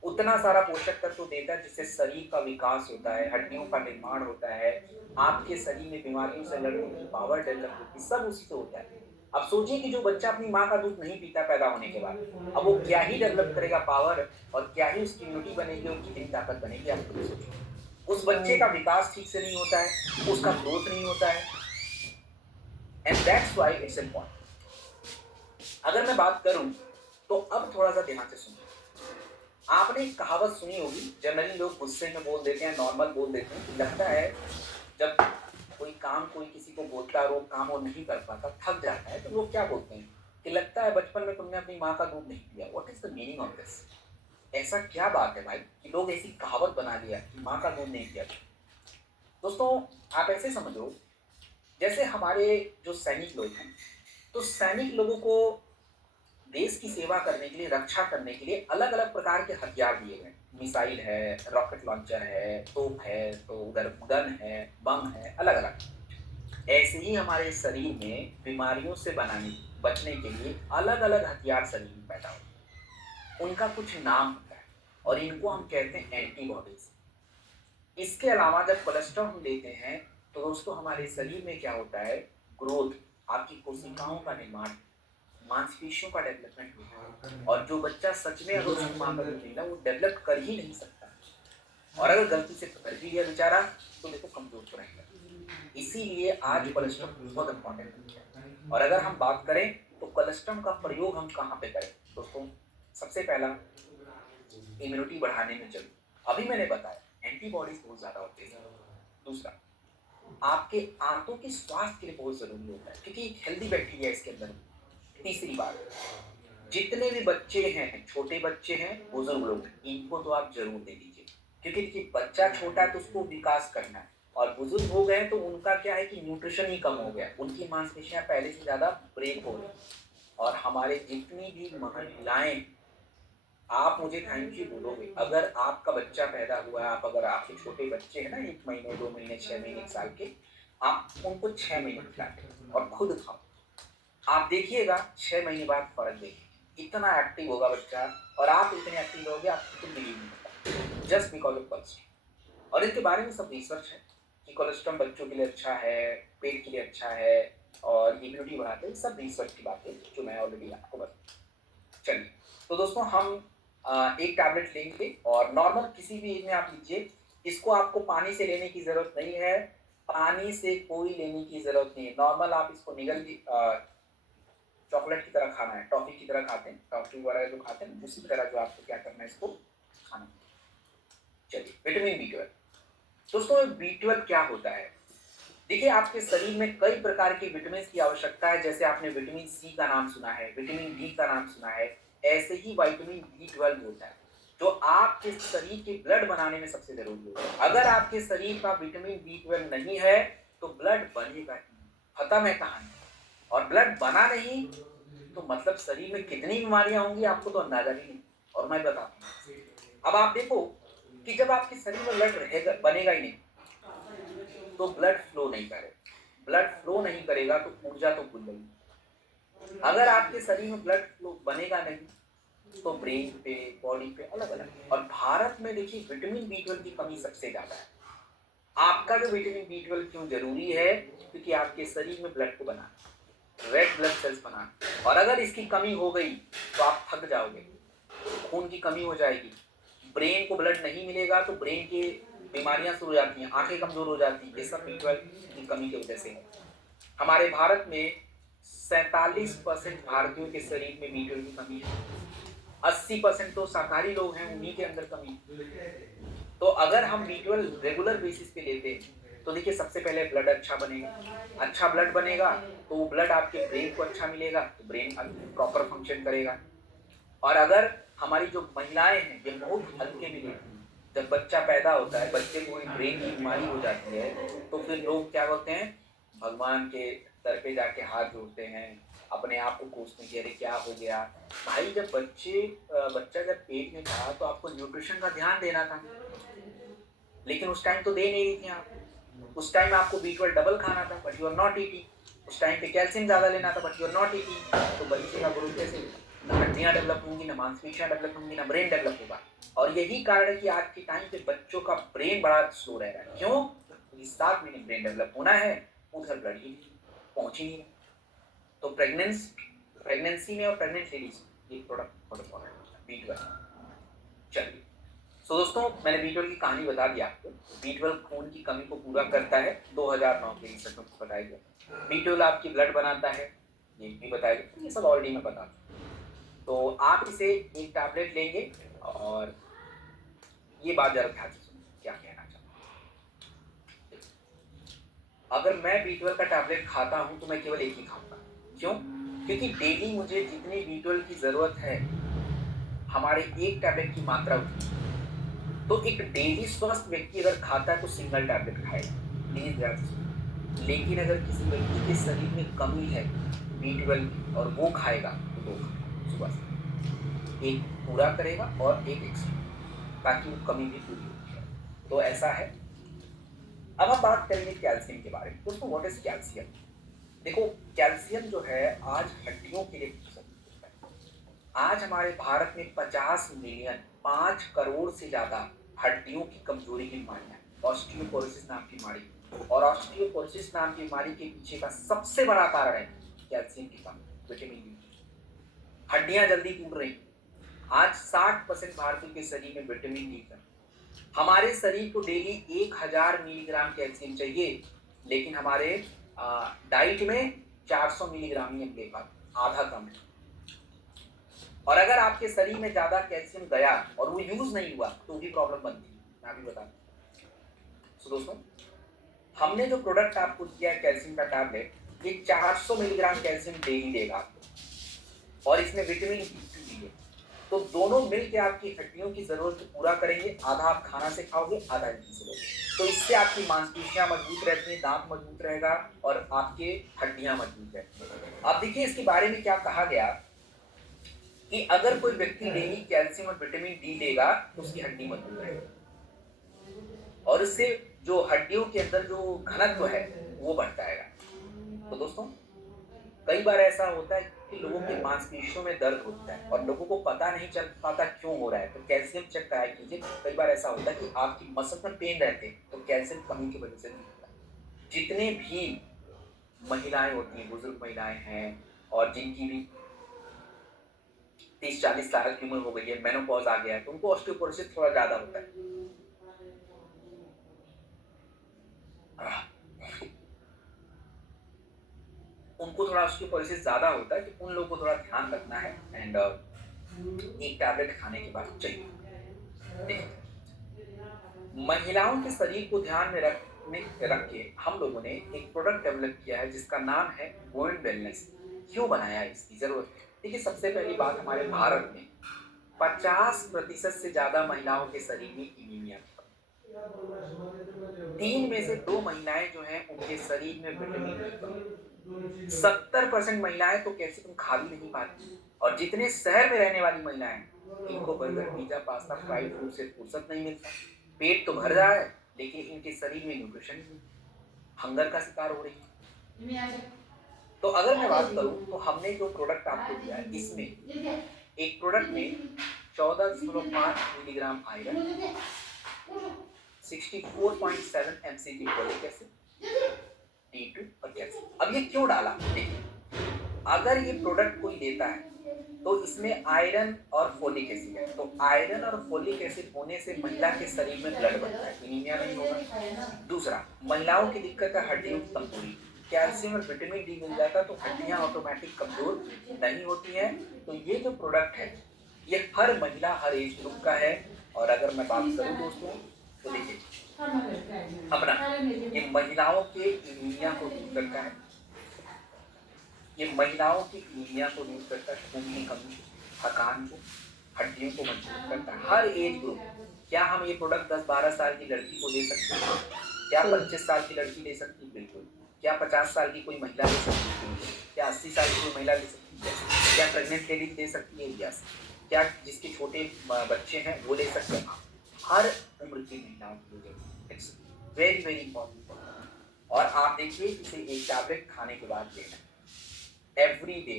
उतना सारा पोषक तत्व देता है जिससे शरीर का विकास होता है, हड्डियों का निर्माण होता है, आपके शरीर में बीमारियों से लड़ने की पावर डेवलप होती है, सब उसी से होता है। अब सोचिए कि जो बच्चा अपनी माँ का दूध नहीं पीता पैदा होने के बाद, अब वो क्या ही डेवलप करेगा पावर, और क्या ही उसकी इम्यूनिटी बनेगी और कितनी ताकत बनेगी, आप खुद सोचो। उस बच्चे का विकास ठीक से नहीं होता है, उसका ग्रोथ नहीं होता है, and that's why it's important. अगर मैं बात करूं तो अब थोड़ा सा ध्यान से सुनिए। आपने एक कहावत सुनी होगी, जनरली लोग गुस्से में बोल देते हैं, नॉर्मल बोल देते हैं, लगता है जब कोई किसी को बोलता है, वो काम वो नहीं कर पाता, थक जाता है, तो लोग क्या बोलते हैं कि लगता है बचपन में तुमने अपनी माँ का दूध नहीं पिया। What is the meaning of this? ऐसा क्या बात है भाई कि लोग ऐसी कहावत बना लिया कि माँ का दूध नहीं पिया? दोस्तों आप ऐसे समझो, जैसे हमारे जो सैनिक लोग हैं, तो सैनिक लोगों को देश की सेवा करने के लिए, रक्षा करने के लिए अलग अलग प्रकार के हथियार दिए गए। मिसाइल है, रॉकेट लॉन्चर है, तोप है, तो उधर गन है, बम है, अलग अलग। ऐसे ही हमारे शरीर में बीमारियों से बचने के लिए अलग अलग हथियार शरीर में पैदा होते हैं, उनका कुछ नाम होता है और इनको हम कहते हैं एंटीबॉडीज। इसके अलावा जब कोलेस्ट्रॉल हम लेते हैं तो दोस्तों हमारे शरीर में क्या होता है, ग्रोथ, आपकी कोशिकाओं का निर्माण, मांसपेशियों का डेवलपमेंट होता है। और जो बच्चा सच में अगर उसको माँ का दूध नहीं ना, वो डेवलप कर ही नहीं सकता, और अगर गलती से कर भी लिया बेचारा तो देखो कमजोर तो रहेगा। इसीलिए आज कोलेस्ट्रॉल बहुत इंपॉर्टेंट है। और अगर हम बात करें तो कोलेस्ट्रॉल का प्रयोग हम कहाँ पे करें दोस्तों? सबसे पहला इम्यूनिटी बढ़ाने में जरूर, अभी मैंने बताया एंटीबॉडीज बहुत ज्यादा होते हैं। दूसरा, आपके आंतों के स्वास्थ्य के लिए बहुत जरूरी होता है क्योंकि एक हेल्दी बैक्टीरिया इसके अंदर। तीसरी बात, जितने भी बच्चे हैं, छोटे बच्चे हैं, बुजुर्ग लोग हैं, इनको तो आप जरूर दे दीजिए, क्योंकि देखिए बच्चा छोटा है तो उसको विकास करना है, और बुजुर्ग हो गए तो उनका क्या है कि न्यूट्रिशन ही कम हो गया, उनकी मांसपेशियां पहले से ज्यादा ब्रेक हो रही। और हमारे जितनी भी महिलाएं, आप मुझे थैंक यू बोलोगे अगर आपका बच्चा पैदा हुआ है, आप अगर आपके छोटे बच्चे हैं ना, 1 महीने 2 महीने 6 महीने 1 साल के, आप उनको 6 महीने खिलाएं और खुद खाओ। आप देखिएगा 6 महीने बाद फर्क देखिए, इतना एक्टिव होगा बच्चा, और आप इतने एक्टिव रहोगे आप खुद बिलीव नहीं करते, जस्ट बिकॉज ऑफ कोलेस्ट्रॉल। और इसके बारे में सब रिसर्च है कि कोलेस्ट्रॉल बच्चों के लिए अच्छा है, पेट के लिए अच्छा है, और इम्यूनिटी बढ़ाते हैं, सब रिसर्च की बातें जो मैं ऑलरेडी आपको बता। चलिए, तो दोस्तों हम एक टैबलेट लेंगे और नॉर्मल किसी भी एज में आप लीजिए। इसको आपको पानी से लेने की जरूरत नहीं है, पानी से कोई लेने की जरूरत नहीं है। नॉर्मल आप इसको निगल के चॉकलेट की तरह खाना है, टॉफी की तरह खाते हैं, टॉफी वगैरह जो खाते हैं उसी तरह जो आपको क्या करना है, इसको खाना। चलिए, विटामिन बी 12 दोस्तों, बी 12 क्या होता है? देखिए आपके शरीर में कई प्रकार के विटामिन की आवश्यकता है, जैसे आपने विटामिन सी का नाम सुना है, विटामिन डी का नाम सुना है, ऐसे ही विटामिन बी 12 होता है जो आपके शरीर के ब्लड बनाने में सबसे जरूरी होता है। अगर आपके शरीर का विटामिन बी 12 नहीं है तो ब्लड बनेगा नहीं, खत्म है कहानी। और ब्लड बना नहीं तो मतलब शरीर में कितनी बीमारियां होंगी आपको तो अंदाजा भी नहीं। और मैं बताता हूँ, अब आप देखो कि जब आपके शरीर में ब्लड रहेगा, बनेगा ही नहीं, तो ब्लड फ्लो नहीं करेगा। ब्लड फ्लो नहीं करेगा तो ऊर्जा तो भूल गई। अगर आपके शरीर में ब्लड फ्लो बनेगा नहीं तो ब्रेन पे, बॉडी पे अलग अलग। और भारत में देखिए विटामिन बी 12 की कमी सबसे ज्यादा है। आपका जो विटामिन बी 12 क्यों जरूरी है? क्योंकि आपके शरीर में ब्लड को बनाना, रेड ब्लड सेल्स बनाना, और अगर इसकी कमी हो गई तो आप थक जाओगे, खून की कमी हो जाएगी, ब्रेन को ब्लड नहीं मिलेगा तो ब्रेन की बीमारियां शुरू हो जाती हैं, आंखें कमजोर हो जाती हैं, ये सब बी 12 की कमी की वजह से है। हमारे भारत में 47% भारतीयों के शरीर में बी 12 की कमी है। 80% तो शाकाहारी लोग हैं, उन्हीं के अंदर कमी। तो अगर हम B12 रेगुलर बेसिस पे लेते हैं, तो देखिए सबसे पहले ब्लड अच्छा बनेगा। अच्छा ब्लड बनेगा, तो वो ब्लड आपके ब्रेन को अच्छा मिलेगा, तो ब्रेन प्रॉपर फंक्शन करेगा। और अगर हमारी जो महिलाएँ हैं, ये बहुत हल्के में लेती हैं। जब बच्चा पैदा होता है, बच्चे को कोई ब्रेन की बीमारी हो जाती है, तो फिर लोग क्या बोलते हैं, भगवान के दर पे जाके हाथ जोड़ते हैं, अपने आप को कोसते हैं कि अरे क्या हो गया? भाई जब बच्चा जब पेट में था, तो आपको न्यूट्रिशन का ध्यान देना था, लेकिन उस टाइम तो दे नहीं रही थी आप। उस टाइम आपको B12 डबल खाना था, but you are not eating. उस टाइम पे कैल्शियम ज़्यादा लेना था, but you are not eating. तो बच्चे का ग्रोथ कैसे होगा? ना हड्डियाँ डेवलप होंगी, ना मांसपेशियाँ डेवलप होंगी, ना ब्रेन डेवलप होगा। और यही कारण है कि आज के टाइम पे बच्चों का ब्रेन बड़ा स्लो रह रहा है। क्यों? क्योंकि 7 महीने ब्रेन डेवलप होना है, उधर ब्लड ही पहुँच ही नहीं रहा। तो प्रेगनेंसी में और प्रेग्नेंट लेडीज ये प्रोडक्ट बहुत इंपॉर्टेंट होता है, B12। चलिए, सो दोस्तों मैंने B12 की कहानी बता दी आपको। B12 खून की कमी को पूरा करता है, 2009 के रिसर्च में बताया गया। B12 आपकी ब्लड बनाता है, ये भी बताया गया, ये सब ऑलरेडी मैं बता चुका हूं। तो आप इसे एक टैबलेट लेंगे, और ये बात जरा ध्यान से सुनिए क्या कहना चाहता हूँ। अगर मैं B12 का टैबलेट खाता हूं, तो मैं केवल एक ही खाऊंगा। क्यों? क्योंकि डेली मुझे जितनी B12 की जरूरत है, हमारे एक टैबलेट की मात्रा उतनी है। तो एक डेली स्वस्थ व्यक्ति अगर खाता है, तो सिंगल टैबलेट खाएगा, प्लीज ध्यान से सुनिए। लेकिन अगर किसी व्यक्ति के शरीर में कमी है B12 की, और वो खाएगा, तो 2 खाएगा सुबह से। एक पूरा करेगा और एक एक्स्ट्रा, ताकि वो कमी भी पूरी होती है। तो ऐसा है। अब हम बात करेंगे कैल्शियम के बारे में। दोस्तों व्हाट इज कैल्शियम? देखो, कैल्शियम जो है आज हड्डियों के लिए बहुत जरूरी है। आज हमारे भारत में 50 मिलियन, 5 करोड़ से ज्यादा हड्डियों की कमजोरी की बीमारियां हैं, ऑस्टियोपोरोसिस नाम की बीमारी। और ऑस्टियोपोरोसिस नाम की बीमारी के पीछे का सबसे बड़ा कारण है कैल्शियम की कमी, विटामिन डी। हड्डियां जल्दी टूट रही। आज 60% भारतीयों के शरीर में विटामिन डी कम। हमारे शरीर को डेली 1000 मिलीग्राम कैल्शियम चाहिए, लेकिन हमारे डाइट में 400 मिलीग्राम ही हम ले पाते, आधा कम है। और अगर आपके शरीर में ज्यादा कैल्शियम गया और वो यूज नहीं हुआ, तो भी प्रॉब्लम बनती है, मैं भी बता दूं। सो दोस्तों, हमने जो प्रोडक्ट आपको दिया है कैल्शियम का टैबलेट, ये 400 मिलीग्राम कैल्शियम डेली देगा आपको, और इसमें विटामिन डी है। तो दोनों मिलकर आपकी हड्डियों की जरूरत को पूरा करेंगे। आधा आप खाना से खाओगे, आधा हड्डी से लोगे। तो इससे आपकी मांसपेशियां मजबूत रहती हैं, दांत मजबूत रहेगा, और आपके हड्डियां मजबूत रहती हैं। अब देखिए इसके बारे में क्या कहा गया, कि अगर कोई व्यक्ति डेली कैल्शियम और विटामिन डी लेगा, तो उसकी हड्डी मजबूत रहेगी, और इससे जो हड्डियों के अंदर जो घनत्व है वो बढ़ जाएगा। तो दोस्तों, कई बार ऐसा होता है कि लोगों की मांसपेशियों में दर्द होता है, और लोगों को पता नहीं चल पाता क्यों हो रहा है। तो कैल्शियम चेक कराया कीजिए। कई बार ऐसा होता है कि आपकी मसल में पेन रहते हैं, तो कैल्शियम कमी की वजह से नहीं होता। जितने भी महिलाएं होती हैं, बुजुर्ग महिलाएं हैं, और जिनकी भी 30-40 साल की उम्र हो गई है, मेनोपॉज आ गया है, तो उनको ऑस्टियोपोरोसिस थोड़ा ज्यादा होता है। उनको थोड़ा ऑस्टियोपोरोसिस ज्यादा होता है, कि उन लोगों को थोड़ा ध्यान रखना है। एंड एक टैबलेट खाने के बाद चाहिए। देखिए, महिलाओं के शरीर को ध्यान में रख के हम लोगों ने एक प्रोडक्ट डेवलप किया है, जिसका नाम है गोल्ड वेलनेस। क्यों बनाया है, इसकी जरूरत है? देखिए, सबसे पहली बात, हमारे भारत में 50% से ज्यादा महिलाओं के शरीर में एनीमिया की कमी। 3 में से 2 महिलाएं जो हैं, उनके शरीर में विटामिन की कमी। 70% महिलाएं तो कैसे तुम खा भी नहीं पाती। और जितने शहर में रहने वाली महिलाएं, इनको burger, pizza, pasta, fried food से फुर्सत नहीं मिलता। पेट तो भर रहा है, लेकिन इनके शरीर में न्यूट्रिशन नहीं, हंगर का शिकार हो रही है। तो अगर मैं बात करूं, तो हमने जो प्रोडक्ट आपको दिया है, इसमें एक प्रोडक्ट में 14.5 milligram iron, 64.7 mcg folic acid, D2 और कैल्शियम। अब ये क्यों डाला? देखिए, अगर ये प्रोडक्ट कोई लेता है, तो इसमें आयरन और फोलिक एसिड है। तो आयरन और फोलिक एसिड होने से महिला के शरीर में ब्लड बनता है, एनीमिया नहीं होगा। दूसरा, महिलाओं की दिक्कत है हड्डियों की कमजोरी। कैल्शियम और विटामिन डी मिल जाता है, तो हड्डियां ऑटोमेटिक कमजोर नहीं होती हैं। तो ये जो प्रोडक्ट है, ये हर महिला हर एज ग्रुप का है। और अगर मैं बात करूं दोस्तों तो देखिए अपना ये महिलाओं के एनीमिया को दूर करता है, ये महिलाओं की एनीमिया को दूर करता है, खून की कमी को, थकान को, हड्डियों को मजबूत करता है हर एज ग्रुप। क्या हम ये प्रोडक्ट 10-12 साल की लड़की को दे सकते हैं? क्या 25 साल की लड़की ले सकती है? बिल्कुल। क्या 50 साल की कोई महिला ले सकती है? बिल्कुल। क्या 80 साल की कोई महिला ले सकती है? Yes। क्या प्रेग्नेंट लेडी दे सकती है? यस। क्या जिसके छोटे बच्चे हैं वो ले सकते हैं? हाँ। हर उम्र की महिलाओं के लिए इट्स वेरी वेरी इंपॉर्टेंट। और आप देखिए इसे एक टैबलेट खाने के बाद लेना every day,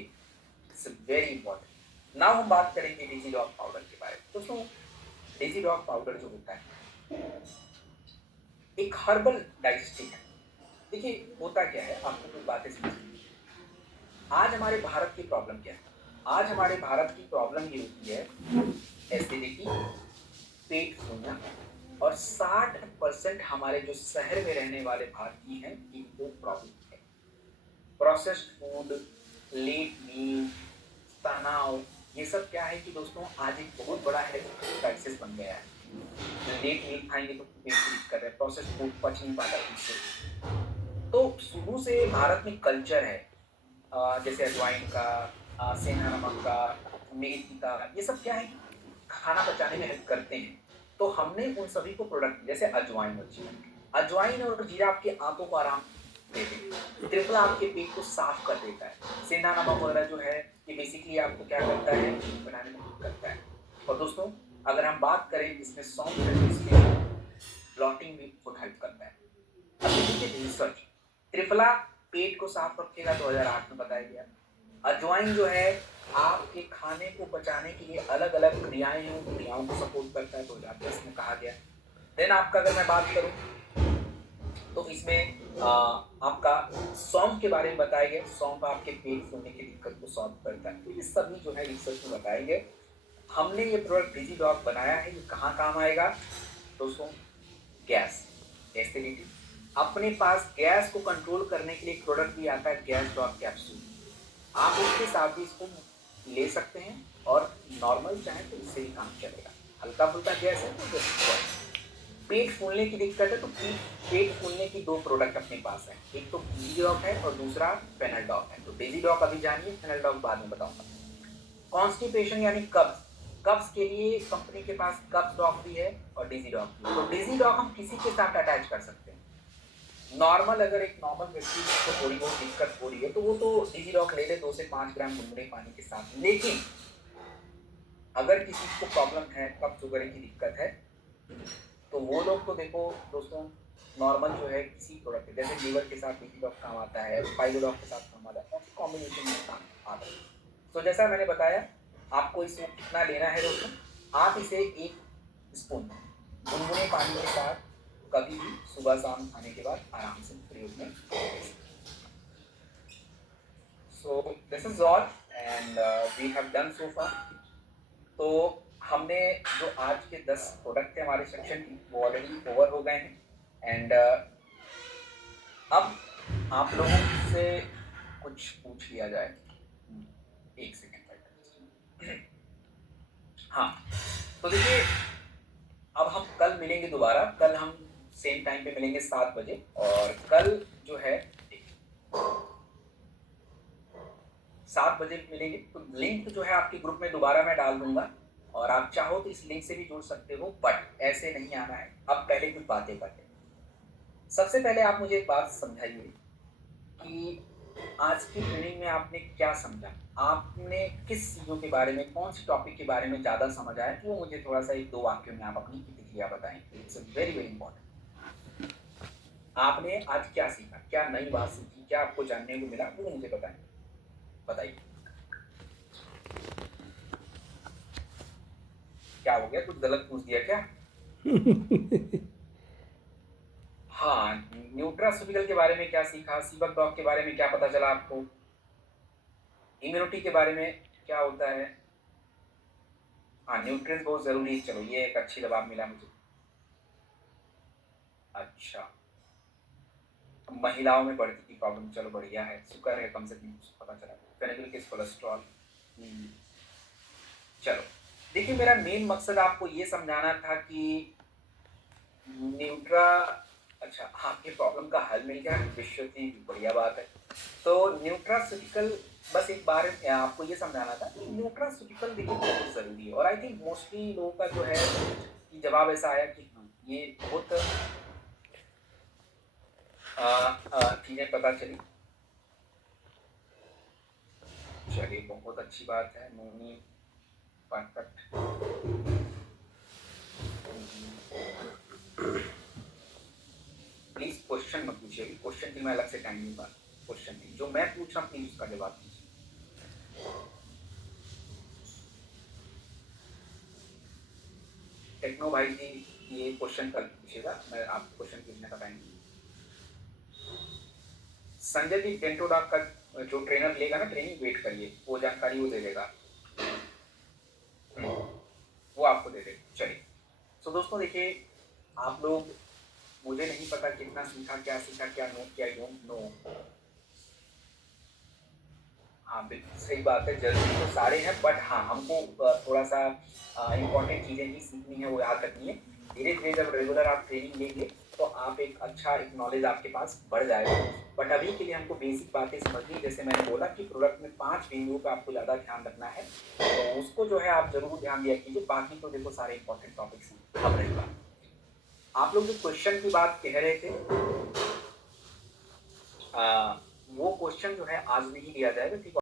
it's very important. Now हम बात करेंगे डेजी डॉग पाउडर के बारे में। दोस्तों डेजी डॉग पाउडर जो होता है एक हर्बल डाइजेस्टिव है। देखिए होता क्या है, आपको कुछ बातें समझिए। आज हमारे भारत की प्रॉब्लम क्या है? आज हमारे भारत की प्रॉब्लम ये होती है एसिडिटी, पेट फूलना, और 60% हमारे जो शहर में रहने वाले भारतीय हैं इनको प्रॉब्लम है। प्रोसेस्ड फूड, लेट मील, तनाव, ये सब क्या है कि दोस्तों आज एक बहुत बड़ा हेल्थ क्राइसिस बन गया है। लेट मील खाएंगे तो पेट की दिक्कत है, प्रोसेस्ड फूड पच नहीं पाता ठीक से। तो शुरू से भारत में कल्चर है जैसे अजवाइन का, सेंधा नमक का, मेथी का, ये सब क्या है खाना पचाने में हेल्प करते हैं। तो हमने उन सभी को प्रोडक्ट जैसे अजवाइन और जीरा, अजवाइन और जीरा आपके आंतों को आराम देते हैं, त्रिफला आपके पेट को साफ कर देता है, सेंधा नमक वगैरह जो है ये बेसिकली आपको क्या करता है बनाने में हेल्प करता है। और दोस्तों अगर हम बात करें इसमें सौंफ है तो इसमें ब्लॉटिंग भी बहुत हेल्प करता है। अब देखिए रिसर्च, त्रिफला पेट को साफ रखेगा 2008 में बताया गया। अजवाइन जो है आपके खाने को पचाने के लिए अलग अलग क्रियाएं हैं, उन क्रियाओं को सपोर्ट करता है 2010 में कहा गया। देन आपका अगर मैं बात करूं तो इसमें आपका सौंफ के बारे में बताया गया। सौंफ आपके पेट फूलने की दिक्कत को सॉल्व करता है। तो ये सभी जो है रिसर्च में बताए गए। हमने ये प्रोडक्ट डेजी डॉग बनाया है, ये कहाँ काम आएगा दोस्तों? गैस, एसिडिटी, अपने पास गैस को कंट्रोल करने के लिए एक प्रोडक्ट भी आता है गैस डॉग कैप्सूल। आप उसके साथ भी इसको ले सकते हैं और नॉर्मल चाहे तो इससे भी काम चलेगा। हल्का फुल्का गैस है तो पेट फूलने की दिक्कत है तो पेट फूलने की दो प्रोडक्ट अपने पास है, एक तो डेजी डॉग है और दूसरा फेनलडॉग है। तो डेजी डॉग अभी जानिए, फेनलडॉग बाद में बताऊंगा। कॉन्स्टिपेशन यानी कब्ज, कब्ज के लिए कंपनी के पास कब्ज डॉग भी है और डेजी डॉग भी है। तो डेजी डॉग हम किसी के साथ अटैच कर सकते हैं। नॉर्मल अगर एक नॉर्मल व्यक्ति को थोड़ी बहुत दिक्कत हो रही है तो वो तो डेजी डॉग ले ले 2 से 5 ग्राम गुनगुने पानी के साथ। लेकिन अगर किसी को प्रॉब्लम है, कब्ज वगैरह की दिक्कत है, तो वो लोग तो देखो दोस्तों नॉर्मल जो है किसी प्रोडक्ट जैसे लीवर के साथ डेजी डॉग काम आता है, पाइलोडॉग के साथ काम आता है, कॉम्बिनेशन में काम आता है। तो जैसा मैंने बताया आपको इसमें कितना लेना है दोस्तों, आप इसे 1 स्पून गुनगुने पानी के साथ कभी भी सुबह शाम खाने के बाद आराम से प्रयोग में। So this is all and we have done so far. तो हमने जो आज के 10 प्रोडक्ट थे हमारे सेक्शन की वो ऑलरेडी ओवर हो गए हैं। एंड अब आप लोगों से कुछ पूछ लिया जाए। एक सेकेंड। हाँ तो देखिए अब हम कल मिलेंगे दोबारा, कल हम सेम टाइम पे मिलेंगे 7 बजे। और कल जो है 7 बजे मिलेंगे तो लिंक जो है आपके ग्रुप में दोबारा मैं डाल दूंगा और आप चाहो तो इस लिंक से भी जुड़ सकते हो, बट ऐसे नहीं आना है। अब पहले कुछ बातें करते हैं। सबसे पहले आप मुझे एक बात समझाइए कि आज की ट्रेनिंग में आपने क्या समझा, आपने किस चीज़ों के बारे में, कौन सी टॉपिक के बारे में ज़्यादा समझ आया, वो मुझे थोड़ा सा 1-2 वाक्यों में आप अपनी प्रतिक्रिया बताएं। It's very very important. आपने आज क्या सीखा, क्या नई बात सीखी, क्या आपको जानने को मिला, वो मुझे बताएं, बताइए। क्या हो गया, कुछ गलत पूछ दिया क्या? हाँ, न्यूट्रास्यूटिकल के बारे में क्या सीखा, सीबक डॉग के बारे में क्या पता चला आपको, इम्यूनिटी के बारे में क्या होता है। हाँ, न्यूट्रिएंट्स बहुत जरूरी है। चलो ये एक अच्छी जवाब मिला मुझे। अच्छा, महिलाओं में बढ़ती की प्रॉब्लम, चलो बढ़िया है, शुक्र है कम से कम पता चला। फेनेग्रिक कोलेस्ट्रॉल, चलो देखिए, मेरा मेन मकसद आपको ये समझाना था कि न्यूट्रा अच्छा, आपकी प्रॉब्लम का हल मिल गया, निश्चित ही बढ़िया बात है। तो न्यूट्रास्यूटिकल बस एक बार आपको ये समझाना था कि न्यूट्रास्यूटिकल देखिए बहुत ज़रूरी है और आई थिंक मोस्टली लोगों का जो है कि जवाब ऐसा आया कि हाँ, ये बहुत चीज़ें पता चली। चलिए बहुत अच्छी बात है, मोनी परफेक्ट। प्लीज़ क्वेश्चन मत पूछिए, क्वेश्चन के लिए मैं अलग से टाइम दूँगा। क्वेश्चन नहीं, जो मैं पूछ रहा हूँ प्लीज़ उसका जवाब दीजिए। टेक्नो भाई जी, ये क्वेश्चन कल पूछिएगा, मैं आपको क्वेश्चन पूछने का टाइम दूँगा। संजय जी, डेंटो डॉग का जो ट्रेनर लेगा ना ट्रेनिंग, वेट करिए, वो जानकारी वो दे देगा। वो आपको दे देगा। चलिए, सो दोस्तों देखिए, आप लोग, मुझे नहीं पता कितना सीखा, क्या नोट किया, आई डोंट नो। हाँ, बिल्कुल सही बात है, ज़रूरी तो सारे हैं बट हाँ, हमको थोड़ा-सा इम्पोर्टेंट चीज़ें ही सीखनी है, वो याद रखनी है। धीरे-धीरे जब रेगुलर आप ट्रेनिंग लेंगे, तो आप एक अच्छा एक नॉलेज आपके पास बढ़ जाएगा। बट अभी के लिए हमको बेसिक बातें समझनी है, जैसे मैंने बोला कि प्रोडक्ट में 5 बिंदुओं पे आपको ज़्यादा ध्यान रखना है, तो उसको जो है आप ज़रूर ध्यान दिया कीजिए, बाकी तो देखो सारे इम्पोर्टेंट टॉपिक्स हैं। अब रही बात, आप लोग जो क्वेश्चन की बात कह रहे थे, अ, वो क्वेश्चन जो है आज नहीं लिया जाएगा, ठीक है?